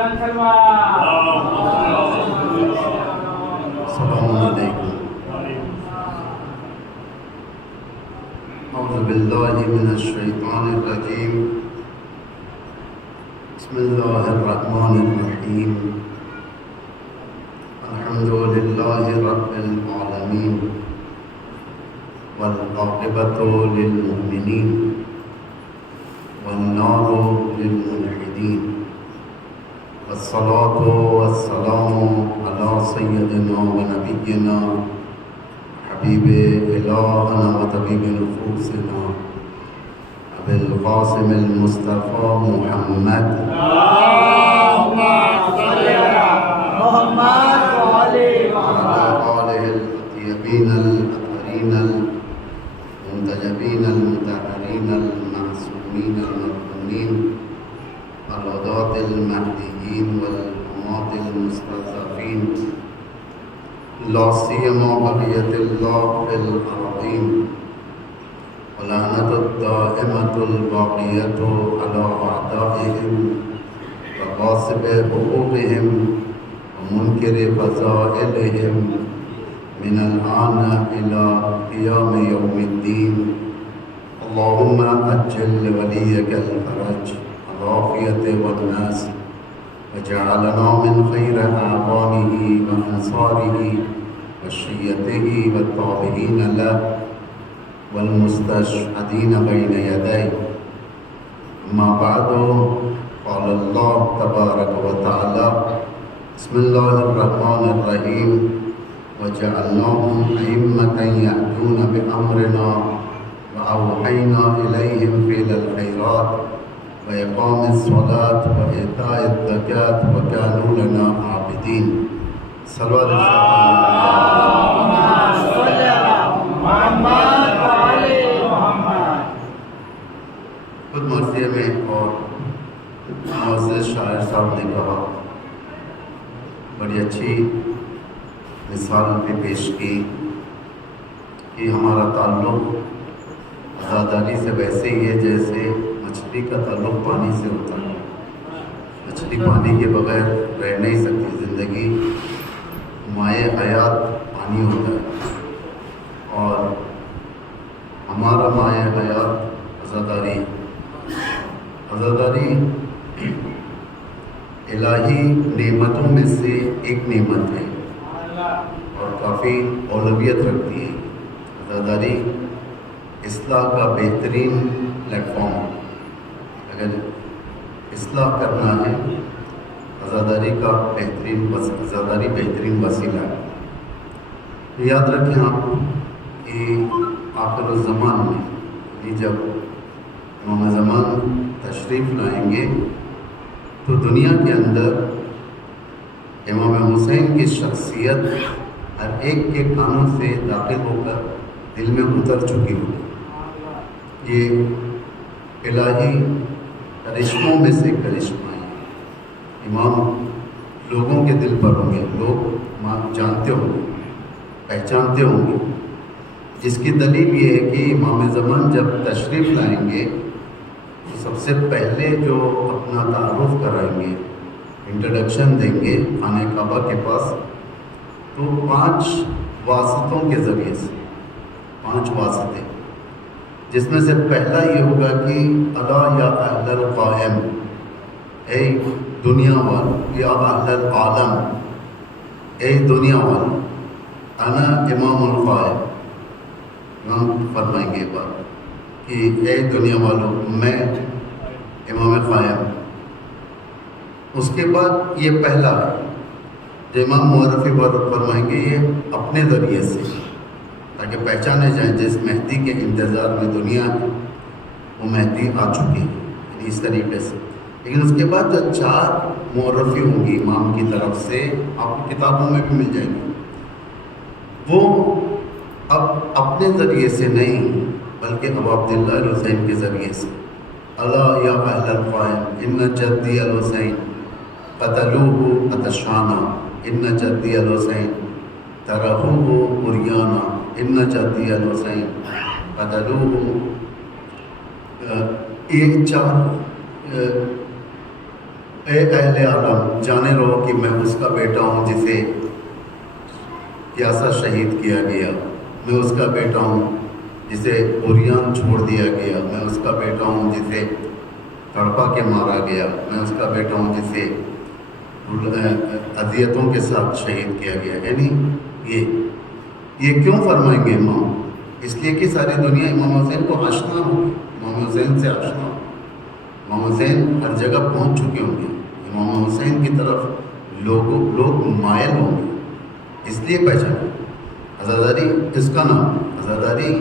السلام علیکم. اعوذ باللہ من الشیطان الرجیم. بسم اللہ الرحمن الرحیم. الحمد للہ رب العالمین والعاقبۃ للمؤمنین والنار للملحدین والصلاة والسلام علی سیدنا و نبینا حبیب الہنا و طبیب نفوسنا ابی القاسم المصطفى محمد اللهم صل على محمد وعلى آلہ الطیبین الأطہرین المنتجبین المطہرین المعصومین المرحومین الهداة المهدیین والحماة المستضعفین لا سیما بقیة اللہ فی الارضین ولعنة الدائمة الباقیة على أعدائهم وغاصب حقوقهم ومنكر فضائلهم من الآن إلى قيام يوم الدين. اللهم أجل لوليك الفرج العافية والناس وجعلنا من خير أعوانه وأنصاره وشيته والتابعين له والمستشهدين بين يديه. أما بعد قال الله تبارك وتعالى بسم الله الرحمن الرحيم وجعلناهم أئمة يهدون بأمرنا وأوحينا إليهم فعل الخيرات وإقام الصلاة وإيتاء الزكاة وكانوا لنا عابدين. صلوات اللهم صل على محمد وعلى محمد. خود مرثیہ میں اور معزز شاعر صاحب نے کہا، بڑی اچھی مثال بھی پیش کی کہ ہمارا تعلق آزاداری سے ویسے ہی ہے جیسے مچھلی کا تعلق پانی سے ہوتا ہے. مچھلی پانی کے بغیر رہ نہیں سکتی. زندگی مائع حیات پانی ہوتا ہے اور ہمارا مائع حیات عزاداری. عزاداری الہی نعمتوں میں سے ایک نعمت ہے اور کافی اولویت رکھتی ہے. عزاداری اصلاح کا بہترین پلیٹ فارم. اگر اصلاح کرنا ہے عزاداری بہترین وسیلہ ہے. یاد رکھیں آپ کہ آخر الزمان میں جب امام زمان تشریف لائیں گے تو دنیا کے اندر امام حسین کی شخصیت ہر ایک کے کانوں سے داخل ہو کر دل میں اتر چکی ہوگی. یہ الہی کرشموں میں سے کرشمہ ہے. امام لوگوں کے دل پر ہوں گے، لوگ جانتے ہوں گے، پہچانتے ہوں گے. جس کی دلیل یہ ہے کہ امام زمان جب تشریف لائیں گے تو سب سے پہلے جو اپنا تعارف کرائیں گے، انٹروڈکشن دیں گے خانہ کعبہ کے پاس، تو 5 واسطوں کے ذریعے سے 5 واسطے، جس میں سے پہلا یہ ہوگا کہ الا یا اہل القائم، اے دنیا والو، یا اہل العالم، اے دنیا والو، انا امام القائم. امام فرمائیں گے بات کہ اے دنیا والو میں امام قائم. اس کے بعد یہ پہلا ہے جو امام معرفی فرمائیں گے یہ اپنے ذریعے سے، تاکہ پہچانے جائیں جس مہدی کے انتظار میں دنیا ہے وہ مہدی آ چکی ہے. اس طریقے سے. لیکن اس کے بعد جو 4 معرفی ہوں گی امام کی طرف سے، آپ کو کتابوں میں بھی مل جائیں گی، وہ اب اپنے ذریعے سے نہیں بلکہ ابو عبداللہ الحسین کے ذریعے سے. الا یا اہل القائم ان جدی الحسین قتلوہ اتشانا ان جدی الحسین ترہوہ عریانا ان جدی الحسین قتلوہ. یہ 4 اے اہل عالم، جانے رہو کہ میں اس کا بیٹا ہوں جسے پیاسا شہید کیا گیا، میں اس کا بیٹا ہوں جسے عریان چھوڑ دیا گیا، میں اس کا بیٹا ہوں جسے تڑپا کے مارا گیا، میں اس کا بیٹا ہوں جسے اذیتوں کے ساتھ شہید کیا گیا. یعنی یہ کیوں فرمائیں گے امام؟ اس لیے کہ ساری دنیا امام حسین کو آشنا ہوگی، امام حسین سے آشنا ہو. امام حسین ہر جگہ پہنچ چکے ہوں گے، امام حسین کی طرف لوگ مائل ہوں گے، اس لیے پہچانے. عزاداری اس کا نام. عزاداری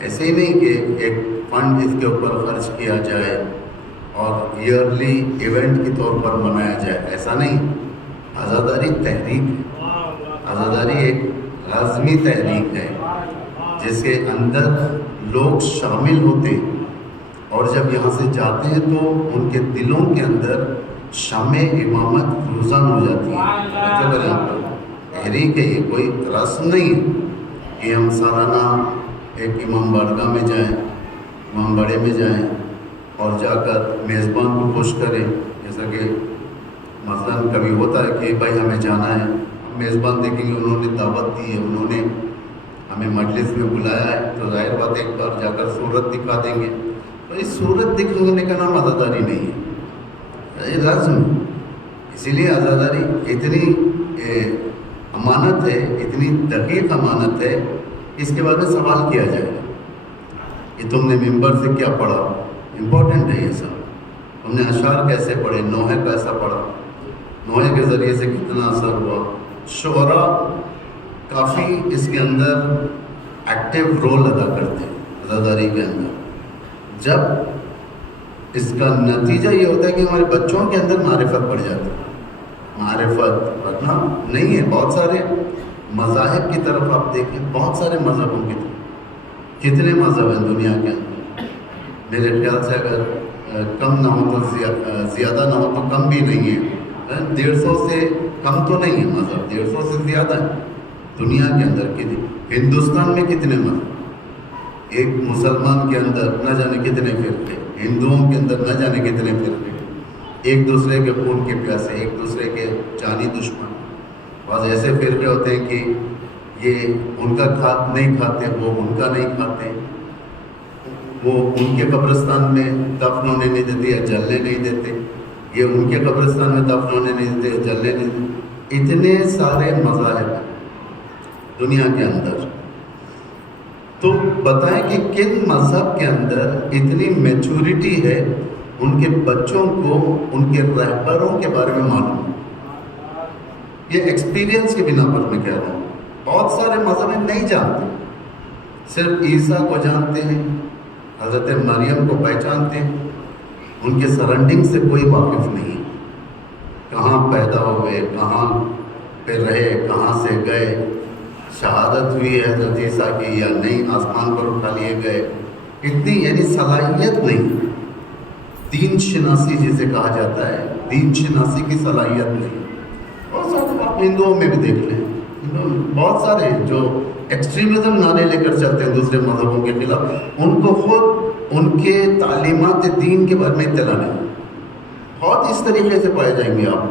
ایسے ہی نہیں کہ ایک فنڈ اس کے اوپر خرچ کیا جائے اور ایئرلی ایونٹ کے طور پر منایا جائے، ایسا نہیں. عزاداری تحریک ہے، عزاداری ایک لازمی تحریک ہے جس کے اندر لوگ شامل ہوتے ہیں، اور جب یہاں سے جاتے ہیں تو ان کے دلوں کے اندر شمع امامت روزان ہو جاتی ہے. تحریک ہے، یہ کوئی رسم نہیں ہے کہ ہم سالانہ ایک امام بارگاہ میں جائیں، امام بڑے میں جائیں اور جا کر میزبان کو خوش کریں. جیسا کہ مثلاً کبھی ہوتا ہے کہ بھائی ہمیں جانا ہے، میزبان دیکھیں گے انہوں نے دعوت دی ہے، انہوں نے ہمیں مجلس میں بلایا ہے، تو ظاہر بات ایک بار جا کر صورت دکھا دیں گے. تو اس صورت دکھانے کا نام عزاداری نہیں ہے، یہ لازم. اسی لیے عزاداری اتنی امانت ہے، اتنی دقیق امانت ہے، اس کے بارے میں سوال کیا جائے گا کہ تم نے ممبر سے کیا پڑھا. امپورٹنٹ ہے یہ سب. تم نے اشعار کیسے پڑھے، نوحہ کیسا پڑھا، نوحے کے ذریعے سے کتنا اثر ہوا. شعراء کافی اس کے اندر ایکٹیو رول ادا کرتے ہیں عزاداری کے اندر. جب اس کا نتیجہ یہ ہوتا ہے کہ ہمارے بچوں کے اندر معرفت بڑھ جاتی ہے. معرفت رکھنا نہیں ہے. بہت سارے مذاہب کی طرف آپ دیکھیں، بہت سارے مذہبوں کی طرف، کتنے مذہب ہیں دنیا کے اندر. میرے خیال سے اگر کم نہ ہو تو زیادہ نہ ہو تو کم بھی نہیں ہے. 150 سے کم تو نہیں ہے مذہب، 150 سے زیادہ ہے دنیا کے اندر. ہندوستان میں کتنے مذہب، ایک مسلمان کے اندر نہ جانے کتنے فرقے، ہندوؤں کے اندر نہ جانے کتنے فرقے، ایک دوسرے کے خون کے پیاسے، ایک دوسرے کے جانی دشمن. بعض ایسے فرقے ہوتے ہیں کہ یہ ان کا نہیں کھاتے، وہ ان کا نہیں کھاتے، وہ ان کے قبرستان میں دفن ہونے نہیں دیتے یا جلنے نہیں دیتے، یہ ان کے قبرستان میں دفن ہونے نہیں دیتے یا جلنے نہیں دیتے. اتنے سارے مذاہب ہیں دنیا کے اندر. تو بتائیں کہ کن مذہب کے اندر اتنی میچورٹی ہے ان کے بچوں کو ان کے رہبروں کے بارے میں معلوم. یہ ایکسپیرینس کے بنا پر میں کہہ رہا ہوں. بہت سارے مذہب نہیں جانتے، صرف عیسیٰ کو جانتے ہیں، حضرت مریم کو پہچانتے ہیں، ان کے سرنڈنگ سے کوئی واقف نہیں. کہاں پیدا ہوئے، کہاں پہ رہے، کہاں سے گئے، شہادت ہوئی ہے حضرت عیسیٰ کی یا نہیں، آسمان پر اٹھا لیے گئے، اتنی یعنی صلاحیت نہیں. دین شناسی جسے کہا جاتا ہے، دین شناسی کی صلاحیت نہیں. بہت سارے آپ ہندوؤں میں بھی دیکھ لیں، بہت سارے جو ایکسٹریمزم نعرے لے کر چلتے ہیں دوسرے مذہبوں کے خلاف، ان کو خود ان کے تعلیمات دین کے بارے میں اطلاع نہیں. بہت اس طریقے سے پائے جائیں گے آپ،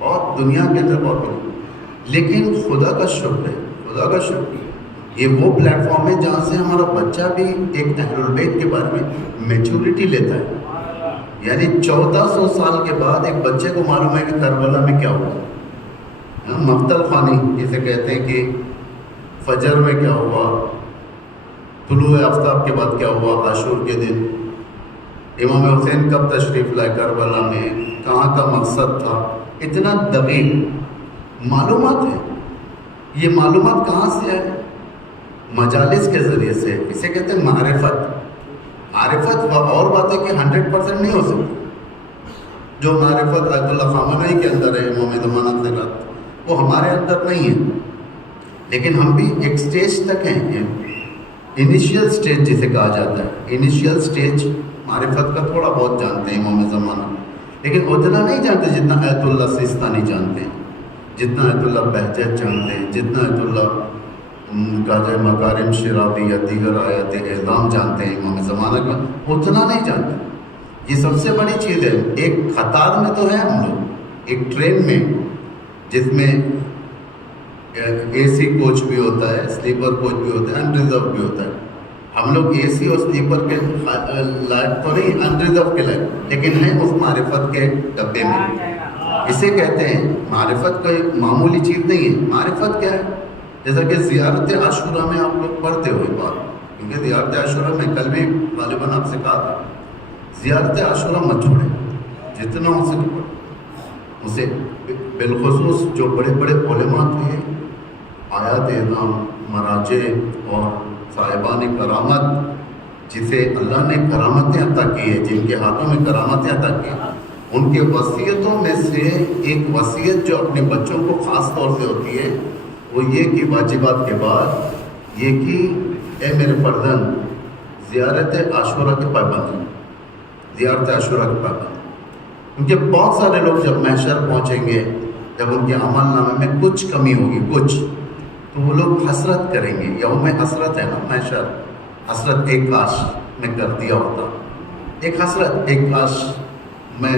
بہت دنیا کے اندر بہت. لیکن خدا کا شکر ہے، خدا کا شکر یہ وہ پلیٹ فارم ہے جہاں سے ہمارا بچہ بھی ایک اہل البیت کے بارے میں میچورٹی لیتا ہے. یعنی 1400 سال کے بعد ایک بچے کو معلوم ہے کہ کربلا میں کیا ہوا، مقتل خوانی جسے کہتے ہیں کہ فجر میں کیا ہوا، طلوع آفتاب کے بعد کیا ہوا، عاشور کے دن امام حسین کب تشریف لائے کربلا میں، کہاں کا مقصد تھا. اتنا دقیق معلومات ہے. یہ معلومات کہاں سے ہے؟ مجالس کے ذریعے سے. اسے کہتے ہیں معرفت. معرفت اور بات ہے کہ 100% نہیں ہو سکتی. جو معرفت آیت اللہ خامنہئی کے اندر ہے، امام زمانہ خیرات، وہ ہمارے اندر نہیں ہے. لیکن ہم بھی ایک سٹیج تک ہیں، انیشیل سٹیج جسے کہا جاتا ہے. انیشیل سٹیج معرفت کا تھوڑا بہت جانتے ہیں امام زمانہ، لیکن اتنا نہیں جانتے جتنا آیت اللہ سیستانی جانتے ہیں، جتنا آیت اللہ بہجت جانتے ہیں، جتنا آیت اللہ کاجہ مکارم شرابی یا دیگر آیات اعظام جانتے ہیں امام زمانہ کا، اتنا نہیں جانتے. یہ سب سے بڑی چیز ہے. ایک قطار میں تو ہے ہم لوگ، ایک ٹرین میں جس میں اے سی کوچ بھی ہوتا ہے، سلیپر کوچ بھی ہوتا ہے، ان ریزرو بھی ہوتا ہے. ہم لوگ اے سی اور سلیپر کے لائق تو نہیں، ان ریزرو کے لائق، لیکن ہیں اس معرفت کے ڈبے میں. اسے کہتے ہیں معرفت کوئی معمولی چیز نہیں ہے. معرفت کیا ہے؟ جیسا کہ زیارت عاشورہ میں آپ لوگ پڑھتے ہوئے بات، کیونکہ زیارت عاشورہ میں کل بھی غالباً آپ سے کہا تھا، زیارت عاشورہ مت چھوڑیں، جتنا ہو سکے پڑھیں اسے. بالخصوص جو بڑے بڑے علماء تھے، آیات اعظام، مراجع اور صاحبان کرامت، جسے اللہ نے کرامتیں عطا کی ہے، جن کے ہاتھوں میں کرامتیں عطا کی ہیں، ان کے وصیتوں میں سے ایک وصیت جو اپنے بچوں کو خاص طور سے ہوتی ہے وہ یہ کہ واجبات کے بعد یہ کہ اے میرے فرزند زیارت عاشورہ کے پابند، زیارت عاشورہ کے پابند. کیونکہ بہت سارے لوگ جب محشر پہنچیں گے، جب ان کے عمل نامے میں کچھ کمی ہوگی، کچھ، تو وہ لوگ حسرت کریں گے. یوم حسرت ہے نا محشر، حسرت ایک کاش میں کر دیا ہوتا، ایک حسرت، ایک کاش میں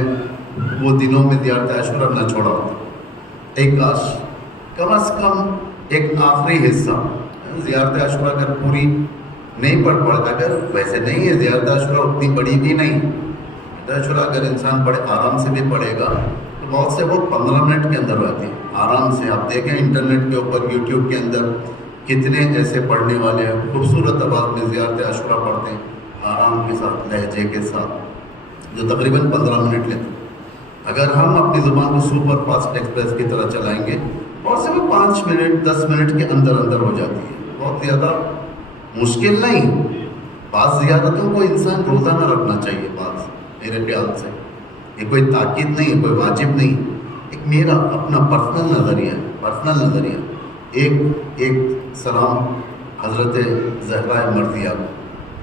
وہ دنوں میں زیارت عاشورہ نہ چھوڑا ہوتا، ایک کاش. کم از کم ایک آخری حصہ زیارت عاشورہ اگر پوری نہیں پڑھ اگر ویسے نہیں ہے زیارت عاشورہ اتنی بڑی بھی نہیں. زیارت عاشورہ اگر انسان بڑے آرام سے بھی پڑھے گا تو بہت سے وہ 15 منٹ کے اندر رہتے ہیں آرام سے. آپ دیکھیں انٹرنیٹ کے اوپر، یوٹیوب کے اندر کتنے ایسے پڑھنے والے ہیں، خوبصورت آواز میں زیارت عاشورہ پڑھتے ہیں آرام کے ساتھ، لہجے کے ساتھ، جو تقریباً 15 منٹ لیتے ہیں. اگر ہم اپنی زبان کو سپر فاسٹ ایکسپریس کی طرح چلائیں گے، بہت سے وہ 5 منٹ 10 منٹ کے اندر اندر ہو جاتی ہے. بہت زیادہ مشکل نہیں. بعض زیارتوں کو انسان روزانہ رکھنا چاہیے. بعض میرے خیال سے یہ کوئی تاکید نہیں ہے، کوئی واجب نہیں، ایک میرا اپنا پرسنل نظریہ. ایک سلام حضرت زہرا مرضیہ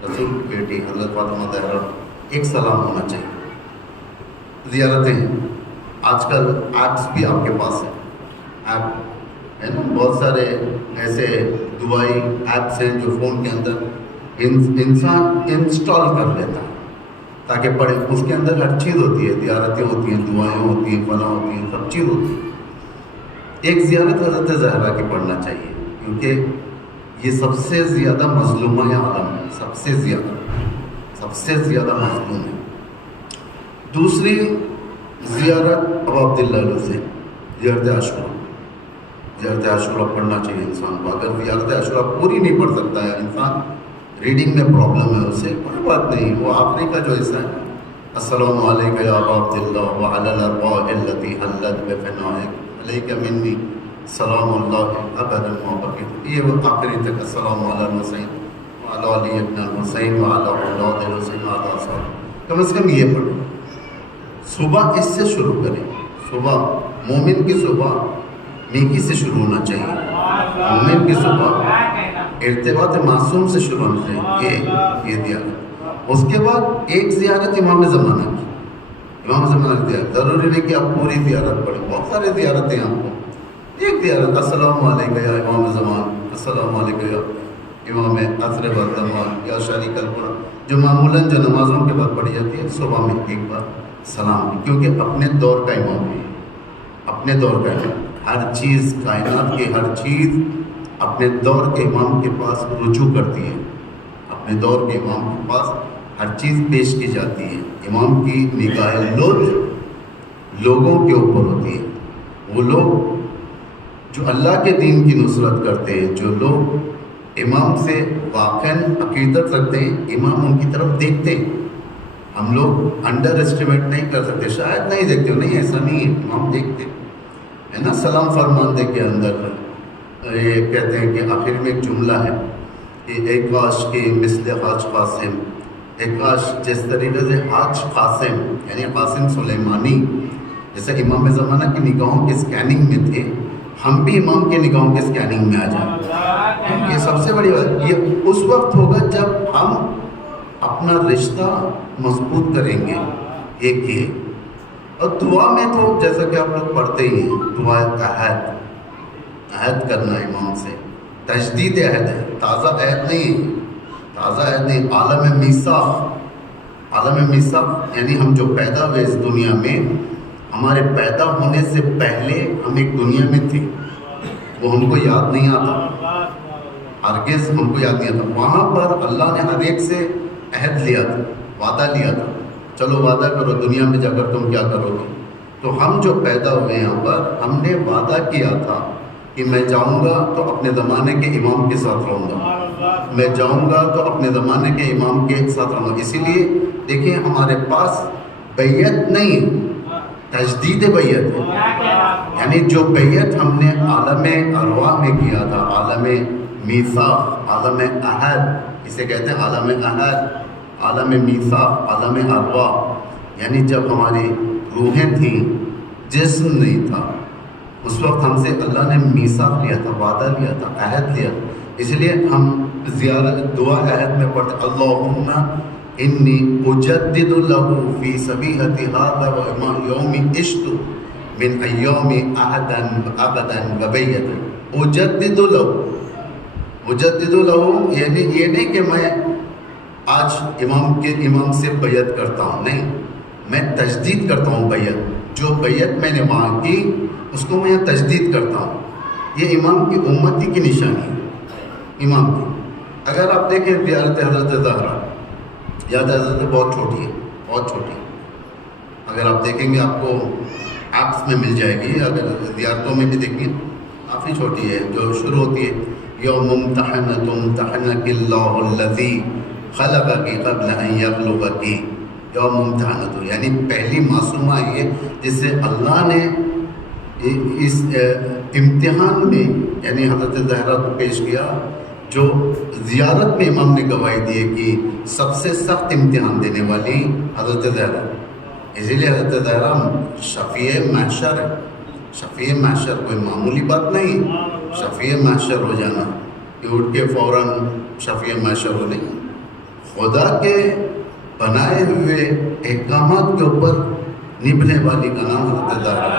رسول کی بیٹی حضرت فاطمہ زہرا، ایک سلام ہونا چاہیے. زیارتیں آج کل ایپس بھی آپ کے پاس ہیں، ایپ ہے نا، بہت سارے ایسے دعائی ایپس ہیں جو فون کے اندر انسان انسٹال کر لیتا ہے تاکہ پڑھے. اس کے اندر ہر چیز ہوتی ہے، زیارتیں ہوتی ہیں، دعائیں ہوتی ہیں، فلاں ہوتی ہیں، سب چیز ہوتی ہے. ایک زیارت حضرت زہرا کی پڑھنا چاہیے، کیونکہ یہ سب سے زیادہ مظلومہ عالم ہے، سب سے زیادہ مظلوم ہے. دوسری زیارت ابو عبداللہ الحسین، زیارت عاشورہ پڑھنا چاہیے انسان کو. اگر زیارت عاشورہ پوری نہیں پڑھ سکتا ہے انسان، ریڈنگ میں پرابلم ہے اسے، کوئی بات نہیں، وہ آخری کا جو حصہ ہے، السلام علیکم یا ابا عبداللہ وعلی الارواح التي حلت بفنائک علیک منی سلام اللہ ابدا وبقیت، یہ وہ آخری تک السلام علی الحسین وعلی علی ابن الحسین وعلی اولاد الحسین وعلی اصحابہ، کم از کم یہ پڑھو. صبح اس سے شروع کریں. صبح مومن کی صبح نیکی سے شروع ہونا چاہیے. مومن کی صبح ارتباط معصوم سے شروع ہونا چاہیے. یہ زیارت. اس کے بعد ایک زیارت امام زمانہ کی، امام زمانہ کی زیارت. ضروری نہیں کہ آپ پوری زیارت پڑھیں، بہت سارے زیارتیں ہیں آپ کو. ایک زیارت السلام علیکم یا امام زمان، السلام علیکم یا امام عصر و زمان یا شریک القرآن، جو معمولاً جو نمازوں کے بعد پڑھی جاتی ہے صبح میں ایک بار سلام. کیونکہ اپنے دور کا امام ہے، اپنے دور کا امام. ہر چیز، کائنات کی ہر چیز اپنے دور کے امام کے پاس رجوع کرتی ہے. اپنے دور کے امام کے پاس ہر چیز پیش کی جاتی ہے. امام کی نگاہ لطف لوگوں کے اوپر ہوتی ہے. وہ لوگ جو اللہ کے دین کی نصرت کرتے ہیں، جو لوگ امام سے واقعاً عقیدت رکھتے ہیں، امام ان کی طرف دیکھتے ہیں. ہم لوگ انڈر اسٹیمیٹ نہیں کر سکتے، شاید نہیں دیکھتے، نہیں ایسا نہیں ہے، امام دیکھتے ہے نا. سلام فرماندے کے اندر یہ کہتے ہیں کہ آخر میں ایک جملہ ہے کہ ایک کاش کی مثل حاج قاسم، ایک کاش جس طریقے سے حاج قاسم یعنی قاسم سلیمانی جیسے امام زمانہ کی نگاہوں کے اسکیننگ میں تھے، ہم بھی امام کے نگاہوں کے اسکیننگ میں آ جائیں. یہ سب سے بڑی بات یہ اس وقت ہوگا جب ہم اپنا رشتہ مضبوط کریں گے. ایک یہ، اور دعا میں تو جیسا کہ آپ لوگ پڑھتے ہی ہیں، دعا عہد کرنا امام سے، تجدید عہد ہے، تازہ عہد نہیں، عالم میثاق عالم میثاق یعنی ہم جو پیدا ہوئے اس دنیا میں، ہمارے پیدا ہونے سے پہلے ہم ایک دنیا میں تھے، وہ ہم کو یاد نہیں آتا، ہرگز ہم کو یاد نہیں آتا۔ وہاں پر اللہ نے ہر ایک سے عہد لیا تھا، وعدہ لیا تھا، چلو وعدہ کرو دنیا میں جا کر تم کیا کرو گے۔ تو ہم جو پیدا ہوئے یہاں پر، ہم نے وعدہ کیا تھا کہ میں جاؤں گا تو اپنے زمانے کے امام کے ساتھ رہوں گا، میں جاؤں گا تو اپنے زمانے کے امام کے ساتھ رہوں گا۔ اسی لیے دیکھیں ہمارے پاس بیعت نہیں، تجدید بیعت ہے، یعنی جو بیعت ہم نے عالم ارواح میں کیا تھا، عالم میثاق، عالم عہد، اسے کہتے ہیں عالم عہد، عالم میثاق، عالم ارواح، یعنی جب ہماری روحیں تھیں، جسم نہیں تھا، اس وقت ہم سے اللہ نے میثاق لیا تھا، وعدہ لیا تھا، عہد لیا تھا۔ اس لیے ہم زیارت دعا عہد میں پڑھتے اللہم انی اجدد لہ فی صبیحۃ ھذا یوم عشت من ایام عہدا ابدا وبیتا، اجدد لہ، اجدد لہ یعنی یہ نہیں کہ میں آج امام سے بیعت کرتا ہوں، نہیں، میں تجدید کرتا ہوں بیعت، جو بیعت میں نے وہاں کی اس کو میں تجدید کرتا ہوں۔ یہ امام کی امتی کی نشانی ہے، امام کی۔ اگر آپ دیکھیں زیارت حضرت زہرا، زیارت حضرت بہت چھوٹی ہے، بہت چھوٹی ہے، اگر آپ دیکھیں گے آپ کو ایپس میں مل جائے گی، اگر زیارتوں میں بھی دیکھیں کافی چھوٹی ہے، جو شروع ہوتی ہے یوم ممتحنۃ امتحنک اللہ الذی خلقک قبل ان یخلقک، یوم ممتحنۃ یعنی پہلی معصومہ یہ جس سے اللہ نے اس امتحان میں یعنی حضرت زہرا کو پیش کیا، جو زیارت میں امام نے گواہی دی ہے کہ سب سے سخت امتحان دینے والی حضرت زہرا، اسی لیے حضرت زہرا شفیع محشر ہے، شفیع محشر کوئی معمولی بات نہیں، شفیع محشر ہو جانا کہ اٹھ کے فوراً شفیع محشر ہو نہیں، خدا کے بنائے ہوئے احکامات کے اوپر نبھنے والی کا نام حضرت زہرا ہے۔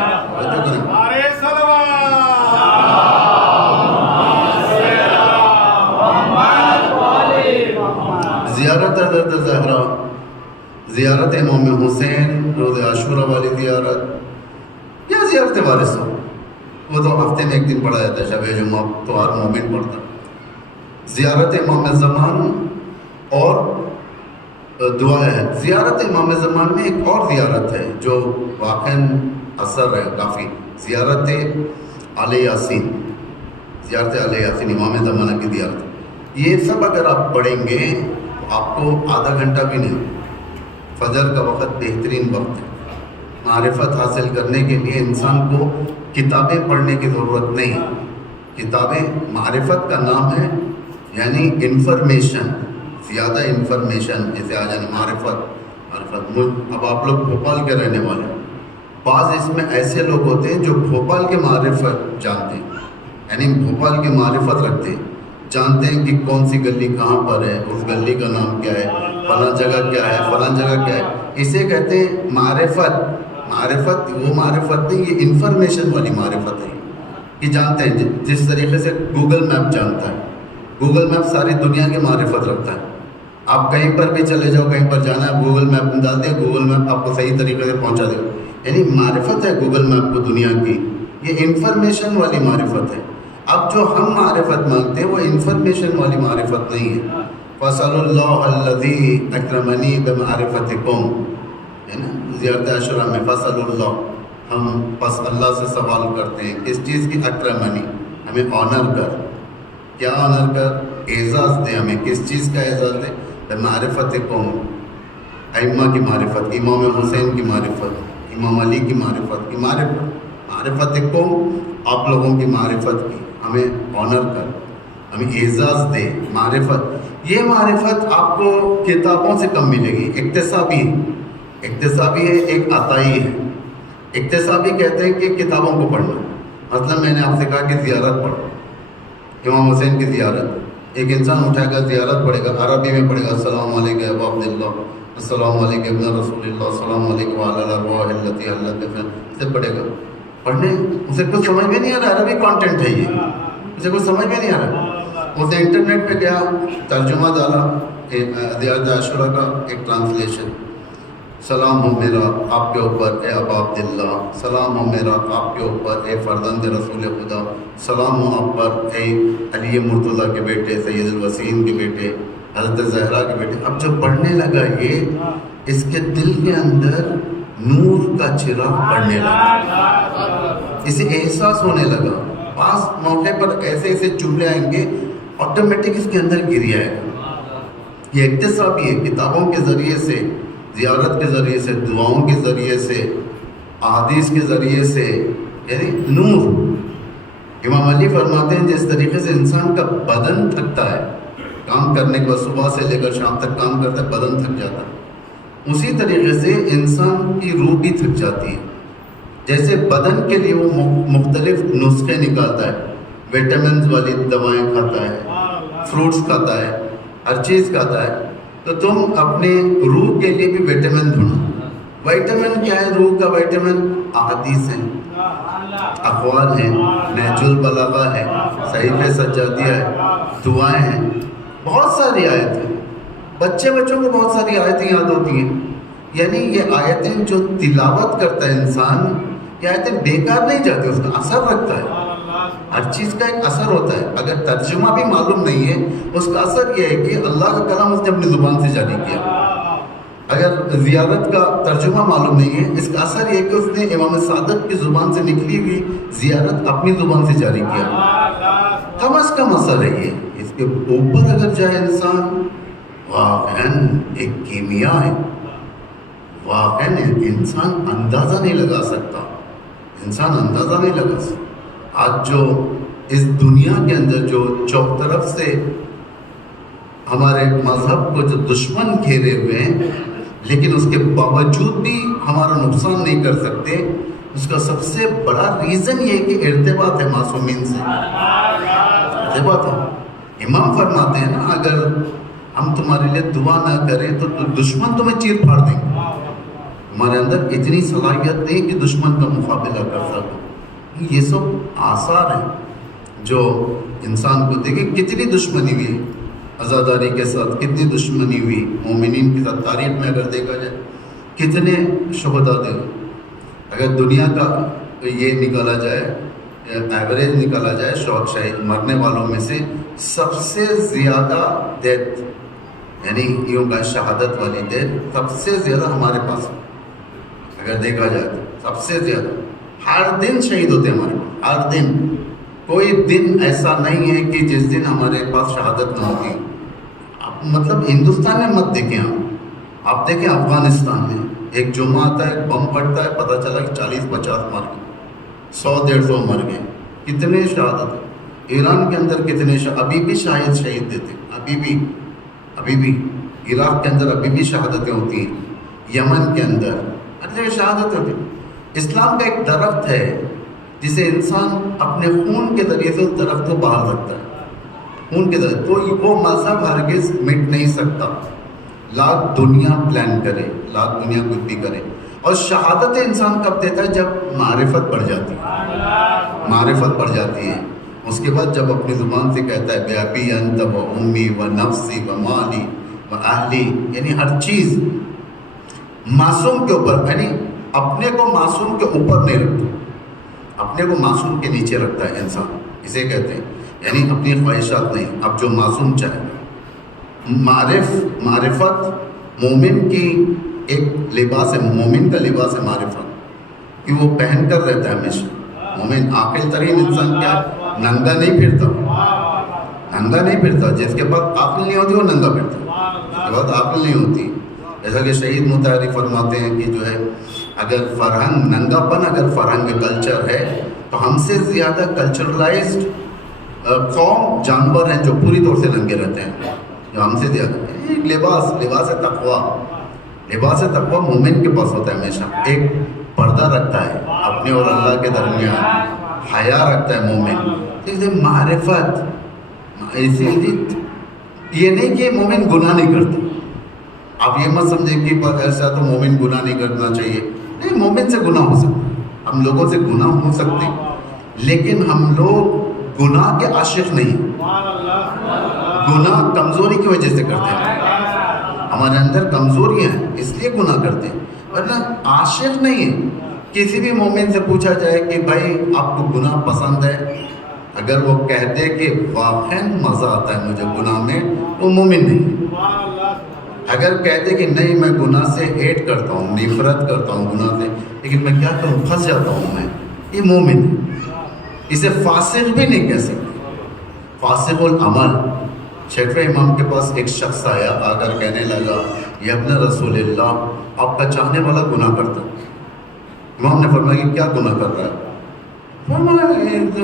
زیارت حضرت زہرا، زیارت امام حسین، روز عاشورہ والی زیارت، یا زیارت وارثہ، وہ تو ہفتے میں ایک دن پڑھا جاتا ہے، شب جمعہ تو ہر مومن پڑھتا۔ زیارت امام زمان اور دعا ہے۔ زیارت امام زمان میں ایک اور زیارت ہے جو واقعاً اثر ہے کافی، زیارت آل یاسین، زیارت آل یاسین امام زمانہ کی زیارت۔ یہ سب اگر آپ پڑھیں گے تو آپ کو آدھا گھنٹہ بھی نہیں، فجر کا وقت بہترین وقت ہے۔ معرفت حاصل کرنے کے لیے انسان کو کتابیں پڑھنے کی ضرورت نہیں، کتابیں معرفت کا نام ہے، یعنی انفارمیشن، زیادہ انفارمیشن جیسے آ جانا معرفت۔ اب آپ لوگ بھوپال کے رہنے والے ہیں، بعض اس میں ایسے لوگ ہوتے ہیں جو بھوپال کے معرفت جانتے ہیں، یعنی بھوپال کی معرفت رکھتے ہیں، جانتے ہیں کہ کون سی گلی کہاں پر ہے، اس گلی کا نام کیا ہے، فلاں جگہ کیا ہے، فلاں جگہ کیا ہے، اسے کہتے ہیں معرفت۔ معرفت وہ معرفت نہیں، یہ انفارمیشن والی معرفت ہے، یہ جانتے ہیں جس طریقے سے گوگل میپ جانتا ہے، گوگل میپ ساری دنیا کی معرفت رکھتا ہے۔ آپ کہیں پر بھی چلے جاؤ، کہیں پر جانا ہے، گوگل میپ میں ڈال دیں، گوگل میپ آپ کو صحیح طریقے سے پہنچا دے گا، یعنی معرفت ہے گوگل میپ کو دنیا کی، یہ انفارمیشن والی معرفت ہے۔ اب جو ہم معرفت مانگتے ہیں وہ انفارمیشن والی معرفت نہیں ہے۔ فَصَلُ اللَّهَ الَّذِي أَكْرَمَنِي بِمَعْرِفَتِكُمْ، ہے نا، زیارت عاشورہ میں فَصَلُ اللَّهَ، ہم بس اللہ سے سوال کرتے ہیں کس چیز کی، اکرمنی، ہمیں آنر کر، کیا آنر کر، اعزاز دے، ہمیں کس چیز کا اعزاز دے، بِمَعْرِفَتِكُمْ، ائمہ کی معرفت، امام حسین کی معرفت، امام علی کی معرفت کی معرفتکم، آپ لوگوں کی معرفت کی، ہمیں آنر کر، ہمیں اعزاز دے۔ معرفت، یہ معرفت آپ کو کتابوں سے کم ملے گی، اکتسابی ہے، ایک عطائی ہے۔ اکتسابی کہتے ہیں کہ کتابوں کو پڑھنا، مثلا میں نے آپ سے کہا کہ زیارت پڑھو، امام حسین کی زیارت، ایک انسان اٹھائے گا زیارت پڑھے گا، عربی میں پڑھے گا، السلام علیکم ابا عبداللہ، السلام علیکم ابن رسول اللہ، السلام علیکم وعلی الارواح التي حلت بفن، اسے پڑھے گا، پڑھنے اسے کچھ سمجھ میں نہیں آ رہا، عربی کانٹینٹ ہے یہ، اسے کچھ سمجھ میں نہیں آ رہا، اسے انٹرنیٹ پہ گیا، ترجمہ ڈالا، دیات عاشورہ کا ایک ٹرانسلیشن، سلام ہو میرا آپ کے اوپر اے ابا عبداللہ، سلام ہو میرا آپ کے اوپر اے فرزند رسول خدا، سلام ہو آپ پر اے علی مرتضیٰ کے بیٹے، سید الوسیم کے بیٹے، حضرت زہرا کے بیٹے۔ اب جب پڑھنے لگا یہ، اس کے دل کے اندر نور کا چراغ پڑنے لگا، اسے احساس ہونے لگا۔ بعض موقع پر ایسے ایسے جملے آئیں گے آٹومیٹک اس کے اندر گر آئے گا۔ یہ اکتسابی ہے، کتابوں کے ذریعے سے، زیارت کے ذریعے سے، دعاؤں کے ذریعے سے، احادیث کے ذریعے سے، یعنی نور۔ امام علی فرماتے ہیں جس طریقے سے انسان کا بدن تھکتا ہے، کام کرنے کے بعد صبح سے لے کر شام تک کام کرتا ہے، بدن تھک جاتا ہے، اسی طریقے سے انسان کی روح بھی تھک جاتی ہے۔ جیسے بدن کے لیے وہ مختلف نسخے نکالتا ہے، وٹامنز والی دوائیں کھاتا ہے، فروٹس کھاتا ہے، ہر چیز کھاتا ہے، تو تم اپنے روح کے لیے بھی وٹامن ڈھونڈو۔ وٹامن کیا ہے؟ روح کا وٹامن احادیث ہیں، اقوال ہیں، نہج البلاغہ ہے، صحیفہ سجادیہ ہے، دعائیں ہیں، بہت ساری آیتیں۔ بچوں کو بہت ساری آیتیں یاد ہوتی ہیں، یعنی یہ آیتیں جو تلاوت کرتا ہے انسان، یہ آیتیں بیکار نہیں جاتی، اس کا اثر رکھتا ہے۔ ہر چیز کا ایک اثر ہوتا ہے، اگر ترجمہ بھی معلوم نہیں ہے، اس کا اثر یہ ہے کہ اللہ کا کلام اس نے اپنی زبان سے جاری کیا۔ اگر زیارت کا ترجمہ معلوم نہیں ہے، اس کا اثر یہ ہے کہ اس نے امام صادق کی زبان سے نکلی ہوئی زیارت اپنی زبان سے جاری کیا۔ کم از کم اثر ہے یہ، اس کے اوپر اگر جائے انسان، واقعاً ایک کیمیا ہے، واقعاً انسان اندازہ نہیں لگا سکتا، انسان اندازہ نہیں لگا سکتا۔ آج جو اس دنیا کے اندر جو چوطرف سے ہمارے مذہب کو جو دشمن گھیرے ہوئے ہیں، لیکن اس کے باوجود بھی ہمارا نقصان نہیں کر سکتے، اس کا سب سے بڑا ریزن یہ ہے کہ ارتباط ہے معصومین سے، ارتباط ہے۔ امام فرماتے ہیں نا، اگر ہم تمہارے لیے دعا نہ کریں تو دشمن تمہیں چیر پھاڑ دیں گے۔ ہمارے اندر اتنی صلاحیت نہیں کہ دشمن کا مقابلہ کر سکیں۔ یہ سب آثار ہیں جو انسان کو دیکھیں کتنی دشمنی ہوئی، عزاداری کے ساتھ کتنی دشمنی ہوئی، مومنین کے ساتھ تاریخ میں اگر دیکھا جائے کتنے شہداء دے۔ اگر دنیا کا یہ نکالا جائے، ایوریج نکالا جائے، شہید مرنے والوں میں سے سب سے زیادہ ڈیتھ، یعنی یوں کا شہادت والی ڈیتھ سب سے زیادہ ہمارے پاس، اگر دیکھا جائے تو سب سے زیادہ۔ ہر دن شہید ہوتے ہیں ہمارے پاس، ہر دن، کوئی دن ایسا نہیں ہے کہ جس دن ہمارے پاس شہادت نہ ہوتی۔ مطلب ہندوستان میں مت دیکھیں آپ دیکھیں افغانستان میں ایک جمعہ آتا ہے، بم پھٹتا ہے، پتہ چلا کہ 40-50 مر گئے، 100-150 مر گئے، کتنے شہادت ہے۔ ایران کے اندر کتنے ابھی بھی شہید دیتے ہیں، ابھی بھی عراق کے اندر ابھی بھی شہادتیں ہوتی ہیں، یمن کے اندر ہر جگہ شہادت ہوتی ہے۔ اسلام کا ایک درخت ہے جسے انسان اپنے خون کے ذریعے سے اس درخت کو بہار سکتا ہے، خون کے ذریعے، تو وہ مذہب ہرگز مٹ نہیں سکتا، لاکھ دنیا پلان کرے، لاکھ دنیا کچھ بھی کرے۔ اور شہادت انسان کب دیتا ہے؟ جب معرفت بڑھ جاتی ہے، معرفت بڑھ جاتی ہے، اس کے بعد جب اپنی زبان سے کہتا ہے بے ابی انت و امی و نفسی و مالی و اہلی، یعنی ہر چیز معصوم کے اوپر، یعنی اپنے کو معصوم کے اوپر نہیں رکھتا، اپنے کو معصوم کے نیچے رکھتا ہے انسان، اسے کہتے ہیں، یعنی اپنی خواہشات نہیں، اب جو معصوم چاہے۔ معرفت مومن کی ایک لباس ہے، مومن کا لباس ہے معرفت، کہ وہ پہن کر رہتا ہے ہمیشہ۔ مومن عاقل ترین انسان کیا ہے؟ ننگا نہیں پھرتا، ننگا نہیں پھرتا، جس کے پاس عقل نہیں ہوتی وہ ننگا پھرتا، جس کے پاس عقل نہیں ہوتی۔ جیسا کہ شہید مطہری فرماتے ہیں کہ جو ہے اگر فرہنگ ننگا پن اگر فرہنگ کلچر ہے تو ہم سے زیادہ کلچرلائزڈ قوم جانور ہیں جو پوری طور سے ننگے رہتے ہیں، جو ہم سے زیادہ۔ لباس تقویٰ، لباس تقویٰ مومن کے پاس ہوتا ہے ہمیشہ، ایک پردہ رکھتا ہے اپنے اور اللہ کے درمیان، حیا رکھتا ہے مومن۔ معرفت، اسی لیے یہ نہیں کہ مومن گناہ نہیں کرتا، آپ یہ مت سمجھیں کہ ایسا تو مومن گناہ نہیں کرنا چاہیے، نہیں، مومن سے گناہ ہو سکتا، ہم لوگوں سے گناہ ہو سکتے، لیکن ہم لوگ گناہ کے عاشق نہیں، گناہ کمزوری کی وجہ سے کرتے ہیں، ہمارے اندر کمزوریاں ہیں اس لیے گناہ کرتے ہیں، ورنہ عاشق نہیں ہے۔ کسی بھی مومن سے پوچھا جائے کہ بھائی آپ کو گناہ پسند ہے، اگر وہ کہہ دے کہ واقعاً مزہ آتا ہے مجھے گناہ میں، وہ مومن نہیں ہے۔ اگر کہہ دے کہ نہیں میں گناہ سے ہیٹ کرتا ہوں، نفرت کرتا ہوں گناہ سے، لیکن میں کیا کروں پھنس جاتا ہوں میں، یہ مومن ہے۔ اسے فاسق بھی نہیں کہہ سکتے۔ فاسق العمل، چھٹویں امام کے پاس ایک شخص آیا، آ کر کہنے لگا یا ابن رسول اللہ آپ کا چاہنے والا گناہ کرتا ہے۔ امام نے فرمایا کہ کیا گناہ کر رہا ہے؟ فرمایا